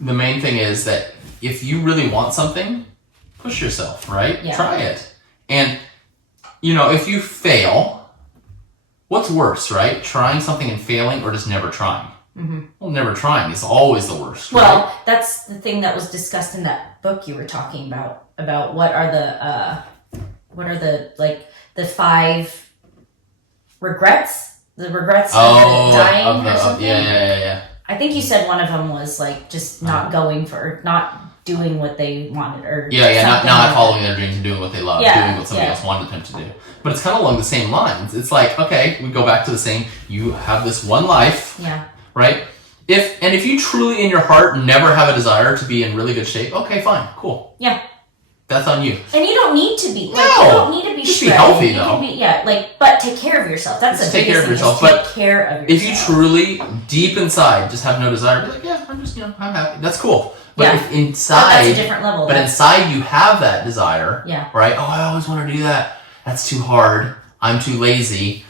the main thing is that if you really want something, push yourself, right? Yeah. Try it. And, if you fail, what's worse, right? Trying something and failing or just never trying? Mm-hmm. Well, never trying is always the worst. Well, right? that's the thing that was discussed in that book you were talking about what are the 5 regrets? The regrets of dying or something? Yeah. I think you said one of them was like just not not doing what they wanted or not following their dreams and doing what they love, doing what somebody yeah. else wanted them to do. But it's kind of along the same lines. It's like, okay, we go back to the same, you have this one life, right? If you truly in your heart never have a desire to be in really good shape, okay, fine, cool. Yeah. That's on you. And you don't need to be. No. You don't need to be just shredded. be healthy, you though. But take care of yourself. That's the take biggest care of thing. yourself. Take care of yourself. If you truly, deep inside, just have no desire, be like, yeah, I'm just, I'm happy. That's cool. But if inside, that's a different level. But inside you have that desire, right? Oh, I always want to do that. That's too hard. I'm too lazy.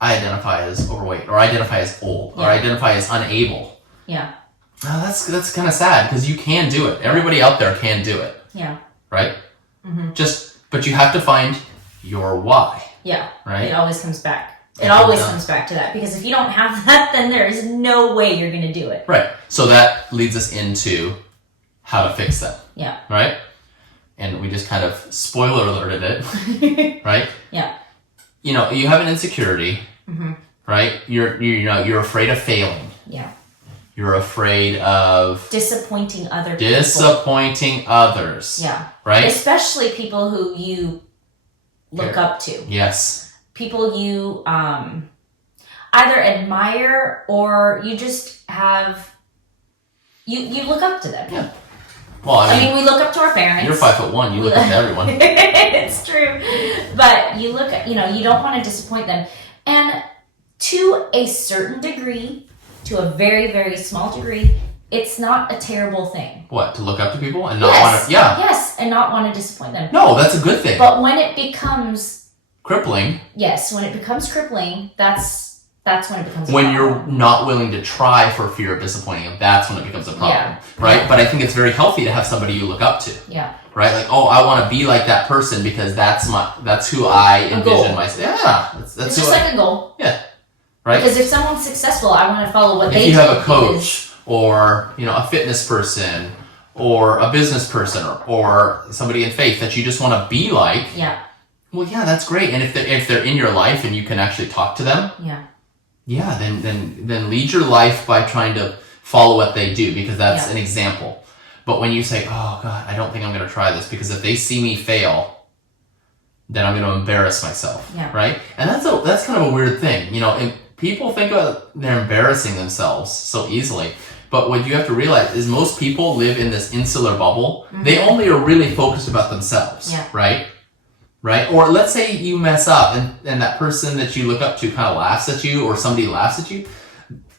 I identify as overweight, or identify as old, or identify as unable. Yeah. That's kind of sad because you can do it. Everybody out there can do it. Yeah. Right? Mm-hmm. But you have to find your why. Yeah. Right? It always comes back. It always comes back to that because if you don't have that, then there is no way you're going to do it. Right. So that leads us into how to fix that. Yeah. Right? And we just kind of spoiler alerted it. Right? Yeah. You have an insecurity. Mm-hmm. Right? You're afraid of failing. Yeah. You're afraid of disappointing other people. Others. Yeah. Right? Especially people who you look up to. Yes. People you either admire or you just have you look up to them. Yeah. Well, I mean, we look up to our parents. You're 5'1". You look up to everyone. It's true, but you look at you don't want to disappoint them, and to a certain degree, to a very very small degree, it's not a terrible thing. What, to look up to people and not want to? Yeah. Yes, and not want to disappoint them. No, that's a good thing. But when it becomes crippling. Yes, when it becomes crippling, that's when it becomes a when problem. you're not willing to try for fear of disappointing them, that's when it becomes a problem, right? Yeah. But I think it's very healthy to have somebody you look up to. Yeah. Right? Like, oh, I want to be like that person because that's who I envision myself. Yeah. That's it's just like a goal. Yeah. Right? Because if someone's successful, I want to follow what they do. If you have a coach or, a fitness person or a business person or somebody in faith that you just want to be like. Yeah. Well, yeah, that's great. And if they're in your life and you can actually talk to them. Yeah, then lead your life by trying to follow what they do because that's an example. But when you say, oh God, I don't think I'm going to try this because if they see me fail, then I'm going to embarrass myself, right? And that's kind of a weird thing. And people think they're embarrassing themselves so easily. But what you have to realize is most people live in this insular bubble. Mm-hmm. They only are really focused about themselves, right? Right? Or let's say you mess up and that person that you look up to kind of laughs at you or somebody laughs at you.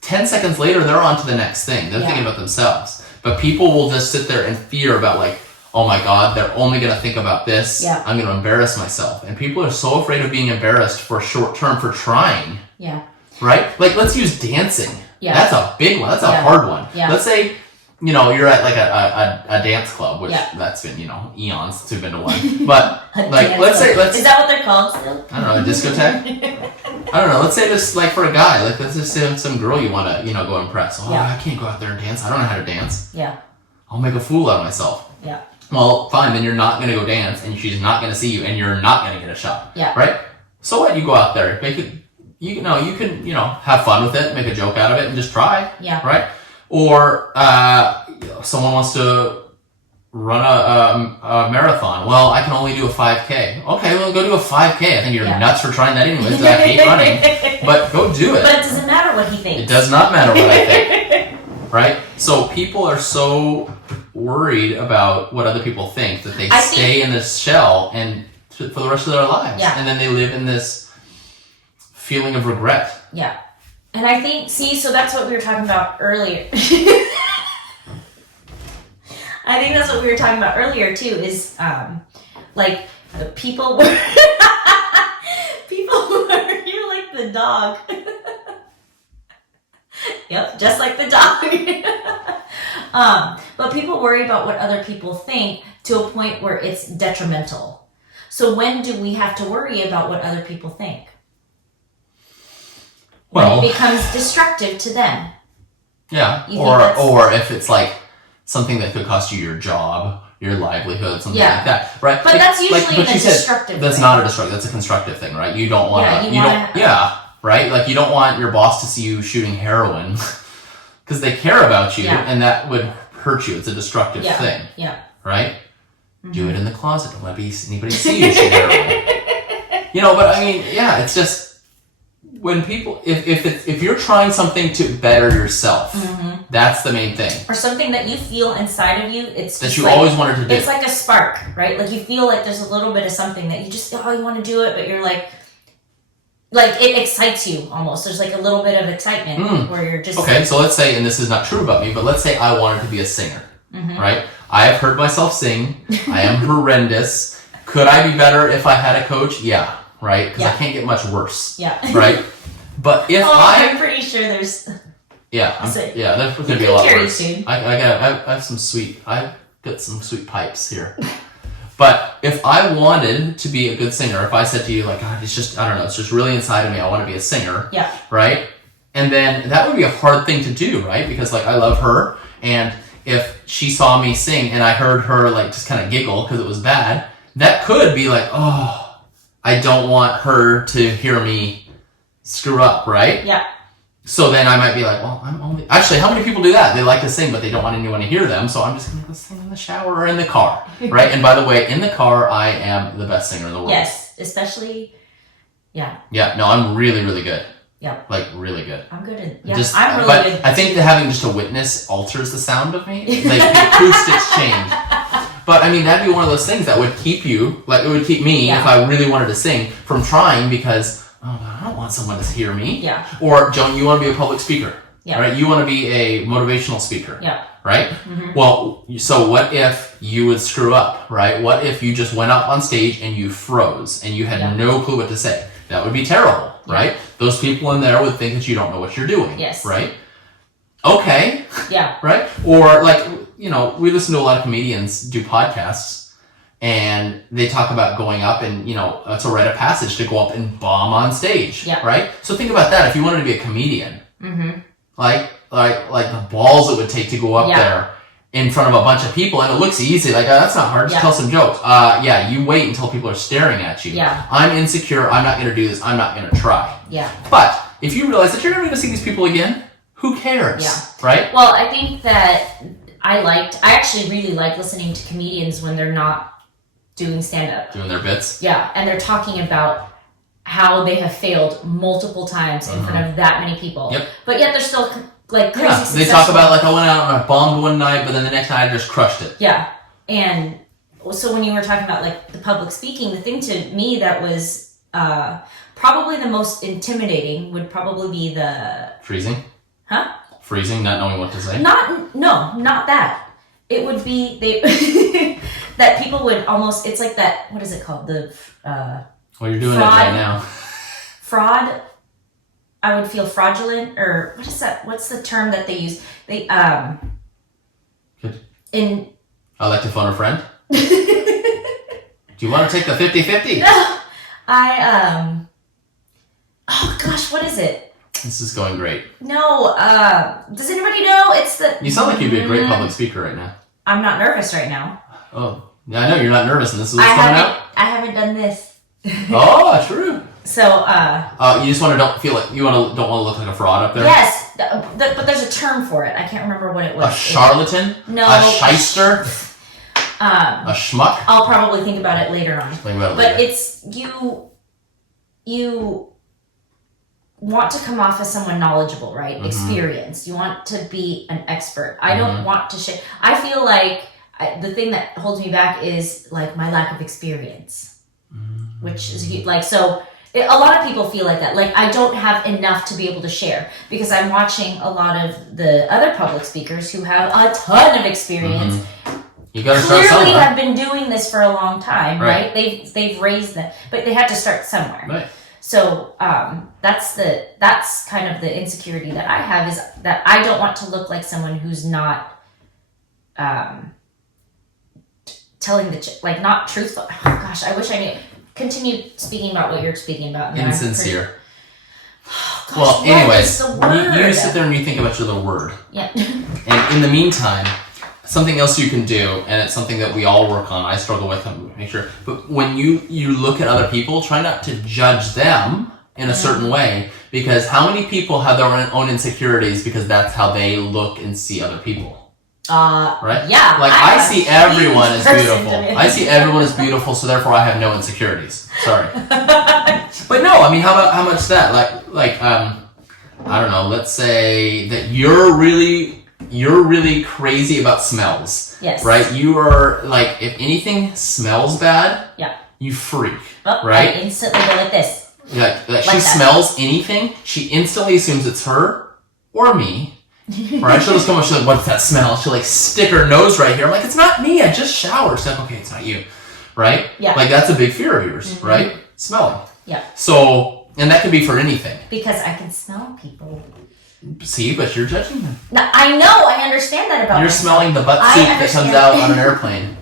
10 seconds later, they're on to the next thing. They're thinking about themselves. But people will just sit there in fear about like, oh my God, they're only going to think about this. Yeah. I'm going to embarrass myself. And people are so afraid of being embarrassed for short term for trying. Yeah. Right? Like, let's use dancing. Yeah. That's a big one. That's a hard one. Yeah. Let's say, you're at like a dance club, which that's been, eons since we've been to one. But like, let's say, is that what they're called still? I don't know, a discotheque? I don't know. Let's say this, like for a guy, like let's just say some girl you want to, go impress. Oh, I can't go out there and dance. I don't know how to dance. Yeah. I'll make a fool out of myself. Yeah. Well, fine. Then you're not going to go dance and she's not going to see you and you're not going to get a shot. Yeah. Right? So what? You go out there, make it, you can, have fun with it, make a joke out of it and just try. Yeah. Right? Or someone wants to run a marathon. Well, I can only do a 5K. Okay, well, go do a 5K. I think you're nuts for trying that anyways. I hate running. But go do it. But it doesn't matter what he thinks. It does not matter what I think. Right? So people are so worried about what other people think that they stay in this shell and for the rest of their lives. Yeah. And then they live in this feeling of regret. Yeah. And I think, so that's what we were talking about earlier. I think that's what we were talking about earlier too, is like people were you're like the dog. Yep, just like the dog. But people worry about what other people think to a point where it's detrimental. So when do we have to worry about what other people think? When it becomes destructive to them. Yeah, or if it's like something that could cost you your job, your livelihood, something like that, right? But that's usually a destructive. That's not a destructive. That's a constructive thing, right? You don't want right? Like you don't want your boss to see you shooting heroin because they care about you, and that would hurt you. It's a destructive thing, right? Mm-hmm. Do it in the closet. Don't let anybody see you shoot heroin. But I mean, it's just. When people, if you're trying something to better yourself, that's the main thing. Or something that you feel inside of you, it's that you always wanted to do. It's like a spark, right? Like you feel like there's a little bit of something that you just you want to do it, but you're like it excites you almost. There's like a little bit of excitement where you're just okay. So let's say, and this is not true about me, but let's say I wanted to be a singer, right? I have heard myself sing. I am horrendous. Could I be better if I had a coach? Yeah. Right? Because I can't get much worse. Yeah. Right? But if I'm pretty sure there's... there's going to be a lot worse. I've got some sweet pipes here. But if I wanted to be a good singer, if I said to you, like, God, it's just, I don't know, it's just really inside of me, I want to be a singer. Yeah. Right? And then that would be a hard thing to do, right? Because, like, I love her, and if she saw me sing and I heard her, like, just kind of giggle because it was bad, that could be like, oh... I don't want her to hear me screw up, right? Yeah. So then I might be like, well, I'm only... Actually, how many people do that? They like to sing, but they don't want anyone to hear them, so I'm just going to go sing in the shower or in the car, right? And by the way, in the car, I am the best singer in the world. Yes, especially... Yeah. Yeah, no, I'm really, really good. Yeah. Like, really good. I'm good at... Yeah, I'm really good. I think that having just a witness alters the sound of me. Like, the acoustics change. But, I mean, that'd be one of those things that would keep you, like, it would keep me, if I really wanted to sing, from trying because, I don't want someone to hear me. Yeah. Or, Joan, you want to be a public speaker. Yeah. Right? You want to be a motivational speaker. Yeah. Right? Mm-hmm. Well, so what if you would screw up, right? What if you just went up on stage and you froze and you had no clue what to say? That would be terrible, right? Those people in there would think that you don't know what you're doing. Yes. Right? Okay. Yeah. Right? Or, like... we listen to a lot of comedians do podcasts and they talk about going up and, it's a rite of passage to go up and bomb on stage. Yeah. Right? So think about that. If you wanted to be a comedian, like the balls it would take to go up there in front of a bunch of people, and it looks easy. Like, that's not hard. Just tell some jokes. You wait until people are staring at you. Yeah. I'm insecure. I'm not going to do this. I'm not going to try. Yeah. But if you realize that you're never going to see these people again, who cares? Yeah. Right? Well, I think that I actually really like listening to comedians when they're not doing stand-up. Doing their bits? Yeah, and they're talking about how they have failed multiple times in front of that many people. Yep. But yet they're still, like, crazy successful. They talk about, like, I went out and I bombed one night, but then the next night I just crushed it. Yeah, and so when you were talking about, like, the public speaking, the thing to me that was probably the most intimidating would probably be the... Freezing? Huh? Freezing, not knowing what to say? Not that. It would be that people would almost, it's like that, what is it called? Well, you're doing fraud, it right now. Fraud. I would feel fraudulent, or what is that? What's the term that they use? They, Good. I like to phone a friend. Do you want to take the 50-50? No. Oh gosh, what is it? This is going great. No, does anybody know? It's the... You sound like you'd be a great public speaker right now. I'm not nervous right now. Oh, yeah, I know you're not nervous, and this is what's coming out? I haven't done this. Oh, true. So, you just don't want to look like a fraud up there? Yes, but there's a term for it. I can't remember what it was. A charlatan? No. A shyster? A schmuck? I'll probably think about it later on. Think about it later. But it's, you want to come off as someone knowledgeable, right? Experienced. You want to be an expert. I don't want to share. I feel like the thing that holds me back is, like, my lack of experience, which is, like, so A lot of people feel like that. Like, I don't have enough to be able to share because I'm watching a lot of the other public speakers who have a ton of experience. Mm-hmm. You got to start somewhere. Clearly have been doing this for a long time, right? They've raised them, but they had to start somewhere. Right. So that's kind of the insecurity that I have, is that I don't want to look like someone who's not telling like not truthful. Oh gosh, I wish I knew. Continue speaking about what you're speaking about. Insincere. Gosh, well, anyways, you you sit there and you think about your little word. Yeah. And in the meantime, something else you can do, and it's something that we all work on. I struggle with them, make sure. But when you look at other people, try not to judge them in a certain way, because how many people have their own insecurities because that's how they look and see other people. Right? Yeah. Like, I see everyone as beautiful. I see everyone as beautiful, so therefore I have no insecurities. Sorry. But no, I mean, how much that? Like, I don't know, let's say that you're really crazy about smells. Yes. Right? You are, like, if anything smells bad, yeah, you freak. Oh, right? I instantly go like this. Like she smells anything, she instantly assumes it's her or me. Right? She'll just come up, she's like, what's that smell? She'll like stick her nose right here. I'm like, it's not me, I just showered. She's like, okay, it's not you. Right? Yeah. Like, that's a big fear of yours, right? Smelling. Yeah. So, and that could be for anything. Because I can smell people. See, but you're judging them. Now, I know, I understand that about You're myself. smelling the butt soup that comes out on an airplane.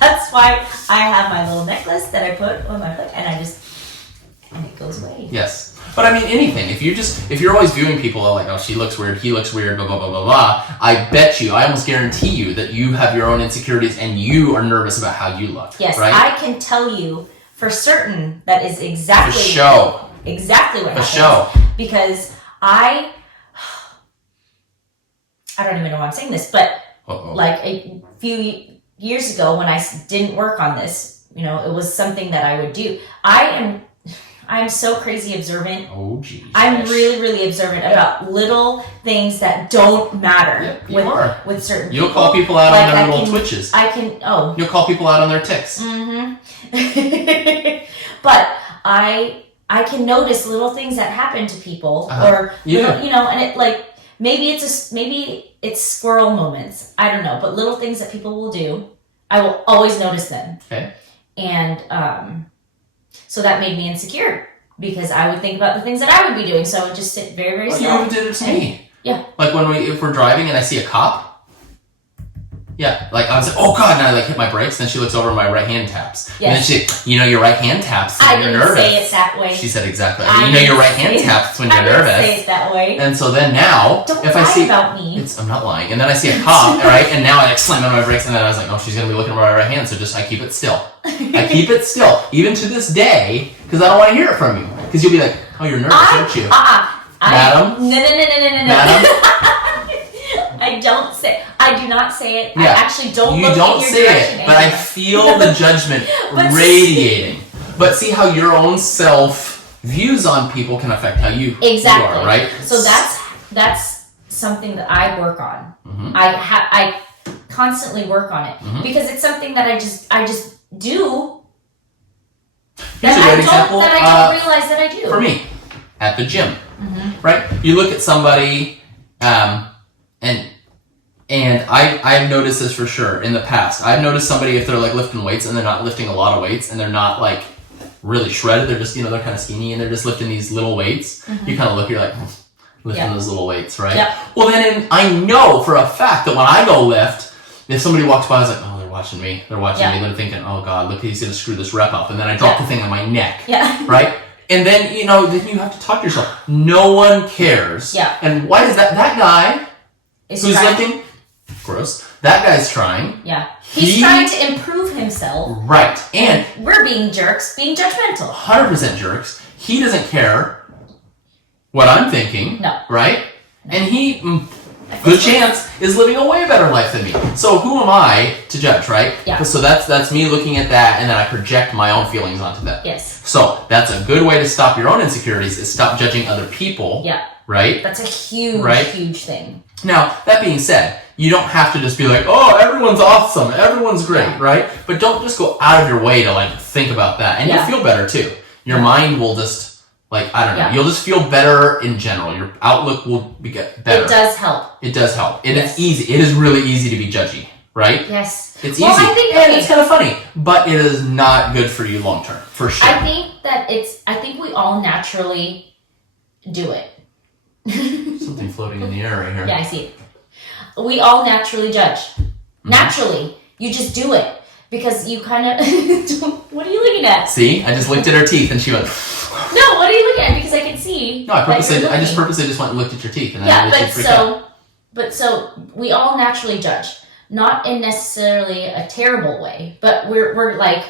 That's why I have my little necklace that I put on my foot, and it goes away. Yes. But I mean, anything. If you're always viewing people like, oh, she looks weird, he looks weird, blah, blah, blah, blah, blah, I bet you, I almost guarantee you that you have your own insecurities and you are nervous about how you look. Yes, right? I can tell you for certain that is exactly For show. Exactly what happens. For show. Because I don't even know why I'm saying this, but like a few years ago when I didn't work on this, it was something that I would do. I'm so crazy observant. Oh, geez. I'm really, really observant about little things that don't matter with certain people. You'll call people out on their little twitches. You'll call people out on their tics. Mm-hmm. But I can notice little things that happen to people, or and it like maybe it's squirrel moments. I don't know, but little things that people will do, I will always notice them. Okay. And so that made me insecure because I would think about the things that I would be doing. So I would just sit very, very still. You even did it to me. Yeah. Like if we're driving and I see a cop. Yeah, like I was like, oh god, and I like hit my brakes, then she looks over and my right hand taps. Yes. And then your right hand taps when you're nervous. I didn't say it that way. She said exactly. Your right hand taps when you're nervous. I didn't say it that way. And so then now, Don't if lie I see about me. I'm not lying. And then I see a cop, right? And now I like slam on my brakes, and then I was like, oh, she's gonna be looking at my right hand, so I keep it still. I keep it still, even to this day, because I don't want to hear it from you. Because you'll be like, oh, you're nervous, aren't you? Madam? No. Madam? I do not say it. Yeah. I actually don't You look don't in your say direction it, but I feel the judgment radiating. But see how your own self views on people can affect how you are, right? So that's something that I work on. Mm-hmm. I constantly work on it because it's something that I just do. Here's a great example. That I don't realize that I do. For me, at the gym, right? You look at somebody, and I've noticed this for sure in the past. I've noticed somebody if they're like lifting weights and they're not lifting a lot of weights and they're not like really shredded. They're just they're kind of skinny and they're just lifting these little weights. You kind of look, you're like lifting those little weights, right? Yeah. Well, then I know for a fact that when I go lift, if somebody walks by, I was like, oh, they're watching me. They're watching me. They're thinking, oh god, look, he's gonna screw this rep up. And then I drop the thing on my neck. Yeah. Right. And then then you have to talk to yourself. No one cares. Yeah. And why is that guy who's trying. lifting? Gross. That guy's trying. Yeah. He's trying to improve himself. Right. And we're being jerks, being judgmental. 100% jerks. He doesn't care what I'm thinking. No. Right? And he, good chance, is living a way better life than me. So who am I to judge, right? Yeah. So that's me looking at that, and then I project my own feelings onto that. Yes. So that's a good way to stop your own insecurities, is stop judging other people. Yeah. Right? That's a huge, huge thing. Now, that being said, you don't have to just be like, oh, everyone's awesome, everyone's great, right? But don't just go out of your way to like think about that, and you'll feel better too. Your mind will just, like, I don't know, you'll just feel better in general. Your outlook will get better. It does help. It does help. And Yes. it's easy. It is really easy to be judgy, right? Yes. It's Well, easy. I think- and it's kind of funny. But it is not good for you long term, for sure. I think we all naturally do it. Something floating in the air right here. Yeah, I see it. We all naturally judge. Mm-hmm. Naturally. You just do it. Because you kind of... What are you looking at? See? I just looked at her teeth and she went... No, what are you looking at? Because I can see. No, I that you're just looking. purposely just went and looked at your teeth. And Yeah, I but freaked out. so we all naturally judge. Not in necessarily a terrible way. But we're like...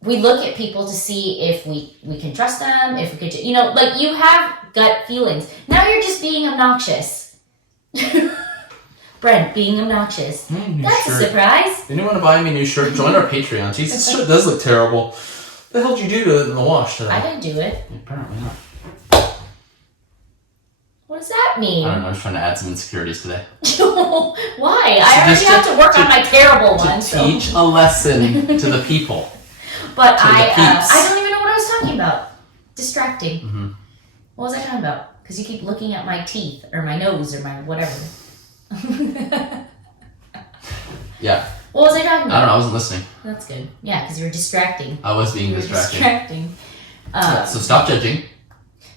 We look at people to see if we can trust them, if we could... You know, like you have gut feelings. Now you're just being obnoxious. Brent, being obnoxious. That's shirt. a surprise. Anyone want to buy me a new shirt? Join our Patreon. Jeez, this shirt does look terrible. What the hell did you do to it in the wash today? I didn't do it. Apparently not. What does that mean? I don't know. I was trying to add some insecurities today. Why? I already have to work on my terrible one. To teach a lesson to the people. But to the peeps. I don't even know what I was talking about. Distracting. Mm-hmm. What was I talking about? Because you keep looking at my teeth or my nose or my whatever. Yeah. What was I talking about? I don't know. I wasn't listening. That's good. Yeah, because you were distracting. I was being You were distracted. distracting. So stop judging.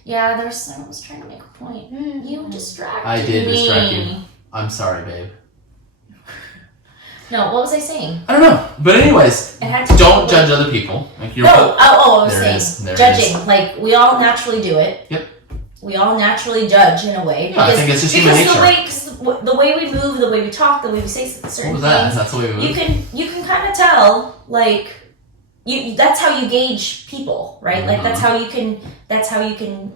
Yeah, I was trying to make a point. You distracted I did me. distract you. I'm sorry, babe. No, what was I saying? I don't know. But anyways, It had to don't do judge other people. Like you're No, I was There it is. saying There it judging. is. Like we all naturally do it. Yep. We all naturally judge in a way. Yeah, I think it's just human nature. The way we move, the way we talk, the way we say certain What was that? things. That's the way we move. You can kind of tell, like you. That's how you gauge people, right? Like that's how you can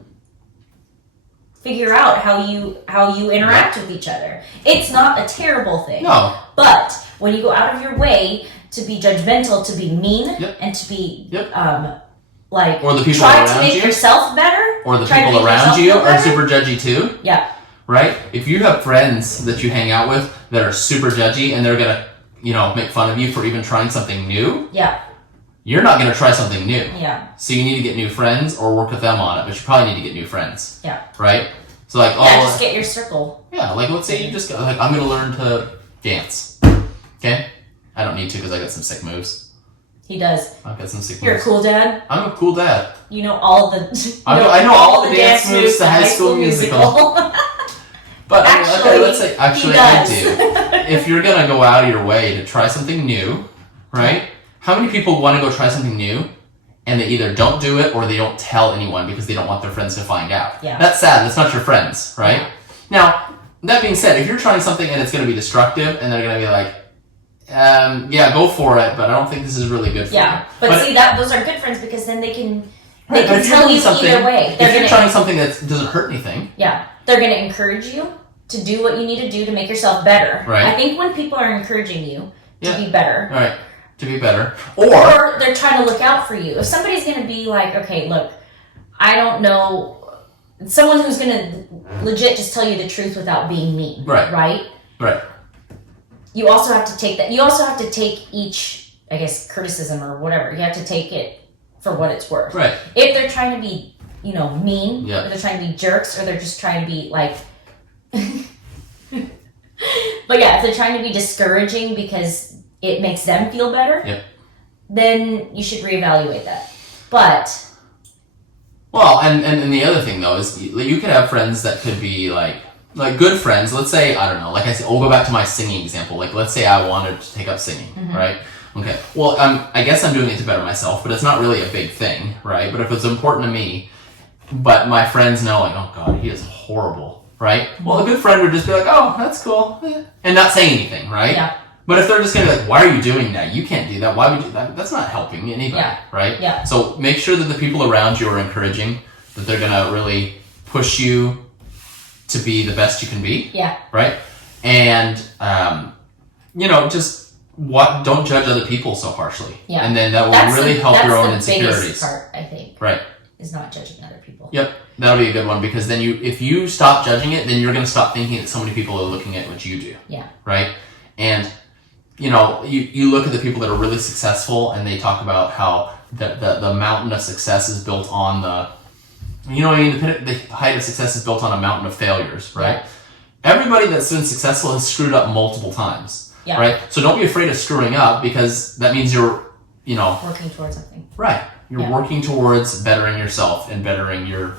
figure out how you interact with each other. It's not a terrible thing. No. But when you go out of your way to be judgmental, to be mean, Yep. and to be Yep. like Or the people try around to make you. yourself better, Or the try to people make around yourself you feel are better. super judgy too. Yeah. Right? If you have friends that you hang out with that are super judgy and they're gonna, make fun of you for even trying something new, Yeah. you're not gonna try something new. Yeah. So you need to get new friends or work with them on it, but you probably need to get new friends. Yeah. Right? So like, Just get your circle. yeah, like let's say you just go, like I'm gonna learn to dance. Okay? I don't need to because I got some sick moves. He does. I've got some sick You're a moves. cool dad. I'm a cool dad. You know all the. I know all the dance moves to High School Musical. But Actually, okay, let's say he actually I does. do. If you're gonna go out of your way to try something new, right? How many people want to go try something new and they either don't do it or they don't tell anyone because they don't want their friends to find out? Yeah. That's sad. That's not your friends, right? Yeah. Now, that being said, if you're trying something and it's gonna be destructive and they're gonna be like, yeah, go for it, but I don't think this is really good for you. Yeah, but see those are good friends because then they can Right, but if you're tell doing you something- either way. If you're trying something that doesn't hurt anything, Yeah, they're going to encourage you to do what you need to do to make yourself better. Right. I think when people are encouraging you to Yeah. be better, all right, to be better, or or they're trying to look out for you. If somebody's going to be like, okay, look, I don't know, someone who's going to legit just tell you the truth without being mean, Right. right? You also have to take that. You also have to take each, I guess, criticism or whatever. You have to take it for what it's worth. right, If they're trying to be, mean, Yeah. or they're trying to be jerks, or they're just trying to be like, but yeah, if they're trying to be discouraging because it makes them feel better, Yep. then you should reevaluate that. But well, and the other thing though is you could have friends that could be like good friends. Let's say I don't know, like I said, I'll go back to my singing example. Like let's say I wanted to take up singing, right? Okay. Well, I guess I'm doing it to better myself, but it's not really a big thing, right? But if it's important to me, but my friends know, like, oh God, he is horrible, right? Well, a good friend would just be like, oh, that's cool, and not say anything, right? yeah, But if they're just gonna be like, why are you doing that? You can't do that. Why would you? That's not helping anybody, Yeah. right? Yeah. So make sure that the people around you are encouraging, that they're gonna really push you to be the best you can be, yeah, right? And just don't judge other people so harshly, Yeah. and then that will really help your own that's the insecurities. biggest part, I think, Right. is not judging other people. Yep. That'll be a good one because then if you stop judging it, then you're gonna stop thinking that so many people are looking at what you do. Yeah. Right? And you look at the people that are really successful and they talk about how the mountain of success is built on the, you know what I mean? The height of success is built on a mountain of failures, right? Yeah. Everybody that's been successful has screwed up multiple times, Yeah. right? So don't be afraid of screwing up, because that means you're, working towards something. right. You're Yeah. working towards bettering yourself and bettering your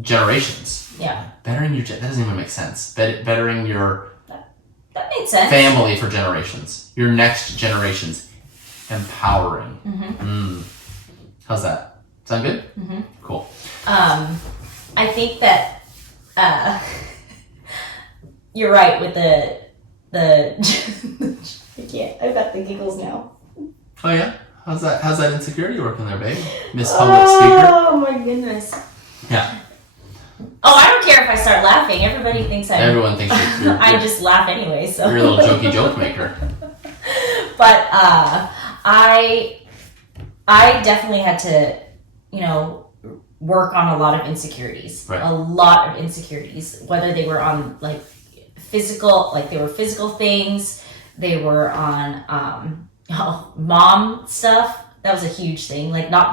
generations. Yeah. Bettering that doesn't even make sense. Bettering your That made sense. family for generations, your next generations, empowering. How's that? Sound good? Cool. I think that you're right with the I've got the giggles now. Oh yeah? How's that insecurity working there, babe? Miss Public Speaker? Oh my goodness. Yeah. Oh, I don't care if I start laughing. Everybody thinks Everyone thinks you're I just laugh anyway, so. you're a little jokey joke maker. But I definitely had to, work on a lot of insecurities. Right. A lot of insecurities, whether they were on like physical things, they were on mom stuff. That was a huge thing. Like not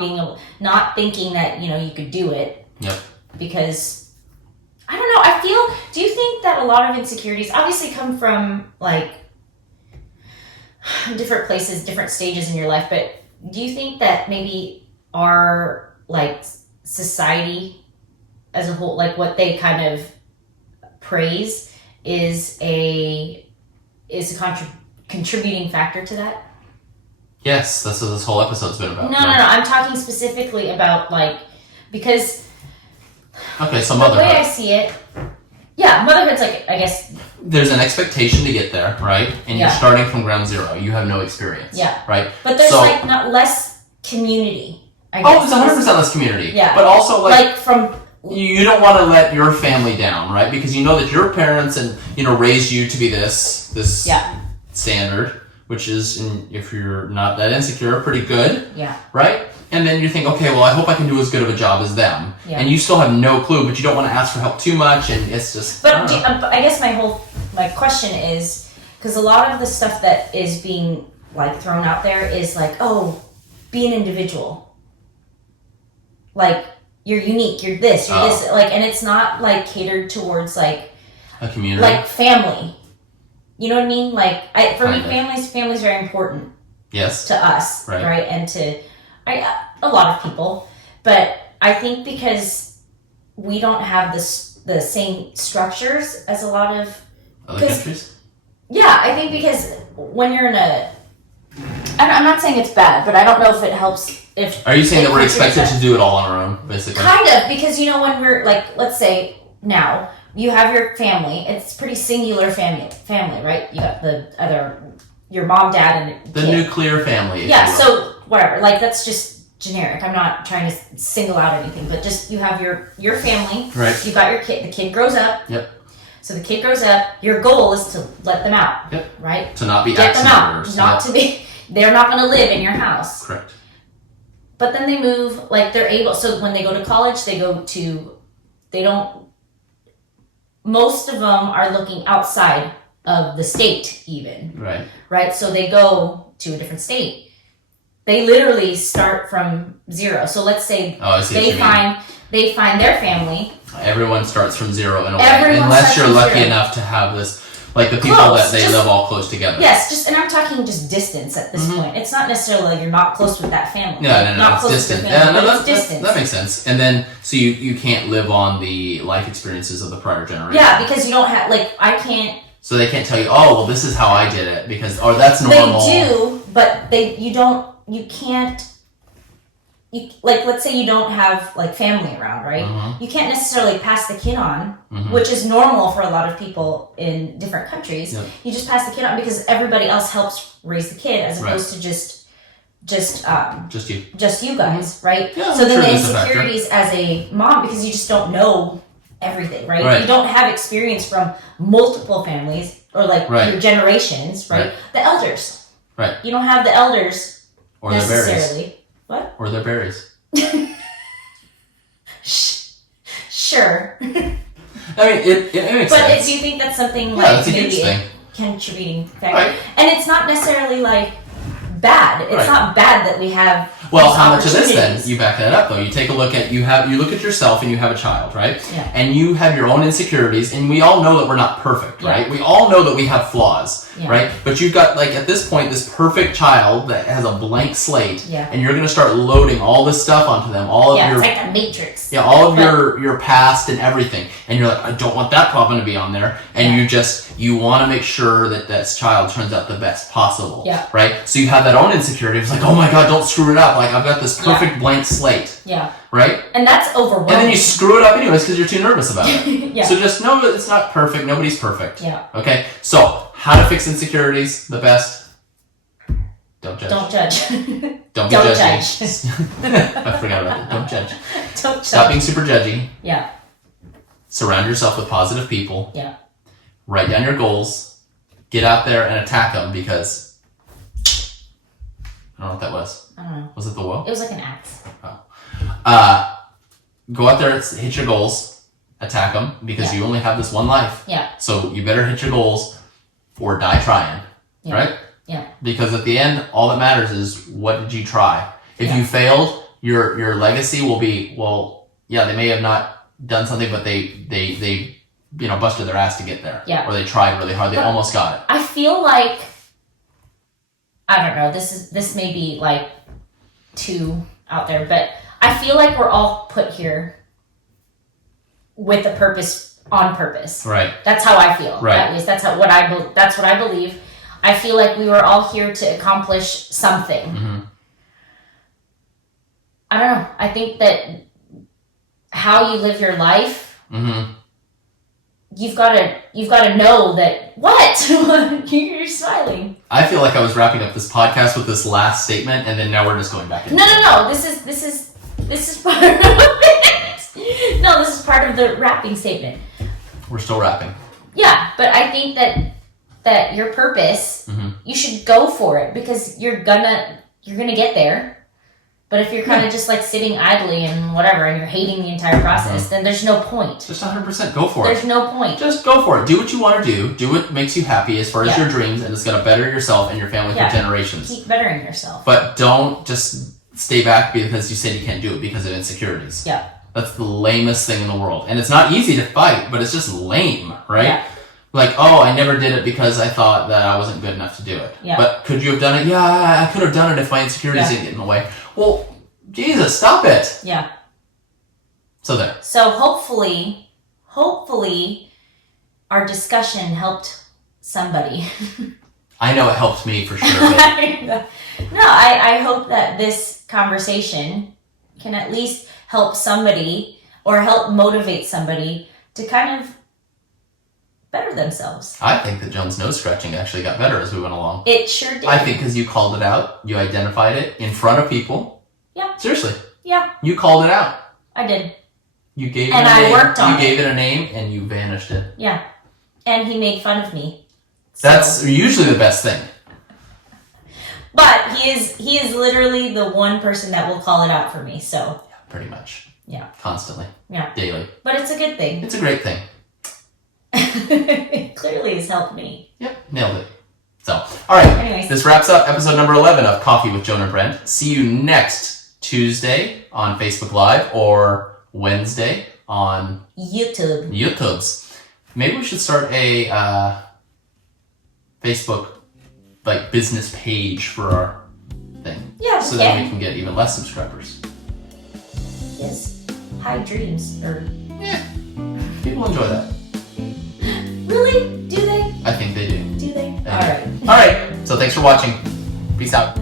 thinking that, you could do it. Yep. Because I don't know, do you think that a lot of insecurities obviously come from like different places, different stages in your life, but do you think that maybe our like society as a whole, like what they kind of praise is a contributing factor to that? Yes, that's what this whole episode's been about. No. I'm talking specifically about like, because okay, so the way I motherhood. see it, yeah, motherhood's like, I guess, There's an expectation to get there, right? And you're Yeah. starting from ground zero. You have no experience. Yeah. Right? but there's So- like not less community, I Oh, guess. there's 100% less community. Yeah. But also, Like from, you don't want to let your family down, right? Because you know that your parents and raised you to be this yeah, standard, which is, if you're not that insecure, pretty good, yeah, right? And then you think, okay, well, I hope I can do as good of a job as them. Yeah. And you still have no clue, but you don't want to ask for help too much, and it's just. I but don't know. I guess my question is, because a lot of the stuff that is being like thrown out there is like, oh, be an individual, like you're unique, you're this, like, and it's not like catered towards like A community. like family. You know what I mean? Like, for me, Kinda. family's very important Yes. to us, Right. And to a lot of people. But I think because we don't have the same structures as a lot of, Other countries? yeah, I think because when you're in I'm not saying it's bad, but I don't know if it helps. If Are you saying that we're countries expected that- to do it all on our own, basically? Kind of, because when we're like, let's say now you have your family, it's pretty singular family, right? You got your mom, dad, and The kid. nuclear family. if Yeah, you will. so whatever, like that's just generic. I'm not trying to single out anything, but just you have your family. Right. You got your kid. The kid grows up. Yep. So the kid grows up. Your goal is to let them out. Yep. Right. To not be Get them accident out. murderers. Not Yep. to be. They're not going to live in your house. Correct. But then they move. Like they're able. So when they go to college, they don't. Most of them are looking outside of the state, even. Right. Right? So they go to a different state. They literally start from zero. So let's say Oh, I see what you mean. they find their family. Everyone starts from zero in a way. Everyone Unless starts you're from lucky zero. enough to have this, like the people Close, that they just- live all close together. Yes, and I'm talking just distance at this point. It's not necessarily like you're not close with that family. No, Not it's close distant. with the family, Yeah, no, but it's that distance. makes sense. And then, so you can't live on the life experiences of the prior generation. Yeah, because you don't have, like, I can't. So they can't tell you, oh, well, this is how I did it, because, or that's normal. They do, but you can't. Like, let's say you don't have, like, family around, right? Mhm. You can't necessarily pass the kid on, Mhm. which is normal for a lot of people in different countries. Yep. You just pass the kid on because everybody else helps raise the kid as Right. opposed to just Just you. just you guys, right? Yeah, so then sure, the there's a factor. insecurities as a mom, because you just don't know everything, right? Right. You don't have experience from multiple families or like Right. your generations, right? Right. The elders. Right. You don't have the elders Or their berries. necessarily. What? Or their berries. Sure. I mean, it makes But sense. do you think that's something Yeah, like that's a huge maybe thing. a contributing factor? Right. And it's not necessarily like bad. It's Right. not bad that we have. Well, these how much of this then? opportunities. You back that up though. You take a look at you look at yourself and you have a child, right? Yeah. And you have your own insecurities, and we all know that we're not perfect, Yeah. right? We all know that we have flaws, Yeah. right? But you've got like at this point this perfect child that has a blank slate, Yeah. and you're gonna start loading all this stuff onto them, all of Yeah, your it's like the Matrix. yeah, all of But- your past and everything, and you're like, I don't want that problem to be on there, and Yeah. you want to make sure that this child turns out the best possible, Yeah. right? So you have that own insecurity. It's like, oh my god, don't screw it up. Like I've got this perfect blank slate, Yeah. right? And that's overwhelming. And then you screw it up anyways because you're too nervous about it. Yeah. So just know that it's not perfect. Nobody's perfect. Yeah. Okay. So how to fix insecurities? The best. Don't judge. Don't judge. Don't be don't judgy. judge. I forgot about that. Don't judge. Don't Stop judge. being super judgy. Yeah. Surround yourself with positive people. Yeah. Write down your goals. Get out there and attack them because I don't know what that was. I don't know. Was it the whoa? It was like an axe. Go out there, hit your goals, attack them because Yeah. you only have this one life. Yeah. So you better hit your goals or die trying, Yeah. right? Yeah. Because at the end, all that matters is what did you try. If Yeah. you failed, your legacy will be, well, yeah, they may have not done something, but they busted their ass to get there. Yeah. Or they tried really hard. They But- almost got it. I feel like I don't know. This may be like too out there, but I feel like we're all put here with a purpose, on purpose. Right. That's how I feel. Right. At least that's what I believe. I feel like we were all here to accomplish something. Mm-hmm. I don't know. I think that how you live your life, Mm-hmm. you've got to know that what you're smiling. I feel like I was wrapping up this podcast with this last statement, and then now we're just going back into No. This is part of it. No, this is part of the wrapping statement. We're still wrapping. Yeah, but I think that your purpose, Mm-hmm. you should go for it because you're gonna get there. But if you're kind of just like sitting idly and whatever, and you're hating the entire process, then there's no point. Just 100% go for it. There's no point. Just go for it. Do what you want to do. Do what makes you happy as far as Yeah. your dreams, and it's going to better yourself and your family Yeah. for generations. Keep bettering yourself. But don't just stay back because you said you can't do it because of insecurities. Yeah. That's the lamest thing in the world. And it's not easy to fight, but it's just lame, right? Yeah. Like, oh, I never did it because I thought that I wasn't good enough to do it. Yeah. But could you have done it? Yeah, I could have done it if my insecurities Yeah. didn't get in the way. Well, Jesus, stop it. Yeah. So there. So hopefully, our discussion helped somebody. I know it helped me for sure. But No, I hope that this conversation can at least help somebody or help motivate somebody to kind of better themselves. I think that Joan's nose scratching actually got better as we went along. It sure did. I think because you called it out, you identified it in front of people. Yeah. Seriously. Yeah, You called it out. I did. You gave it And a I name. worked on you it. gave it a name and you vanished it. Yeah. And he made fun of me. So- That's usually the best thing. But he is literally the one person that will call it out for me. So, Pretty much. Yeah. Constantly. Yeah. Daily. but it's a good thing. It's a great thing. It clearly has helped me. Yep. Nailed it. So, all right. Anyways. This wraps up episode number 11 of Coffee with Joan and Brent. See you next Tuesday on Facebook Live or Wednesday on YouTube. YouTube's. Maybe we should start a Facebook business page for our thing. Yeah, So that we can get even less subscribers. Yes. High dreams. Or Yeah. People enjoy that. really? Do they? I think they do. Do they? Anyway. All right. All right. So thanks for watching. Peace out.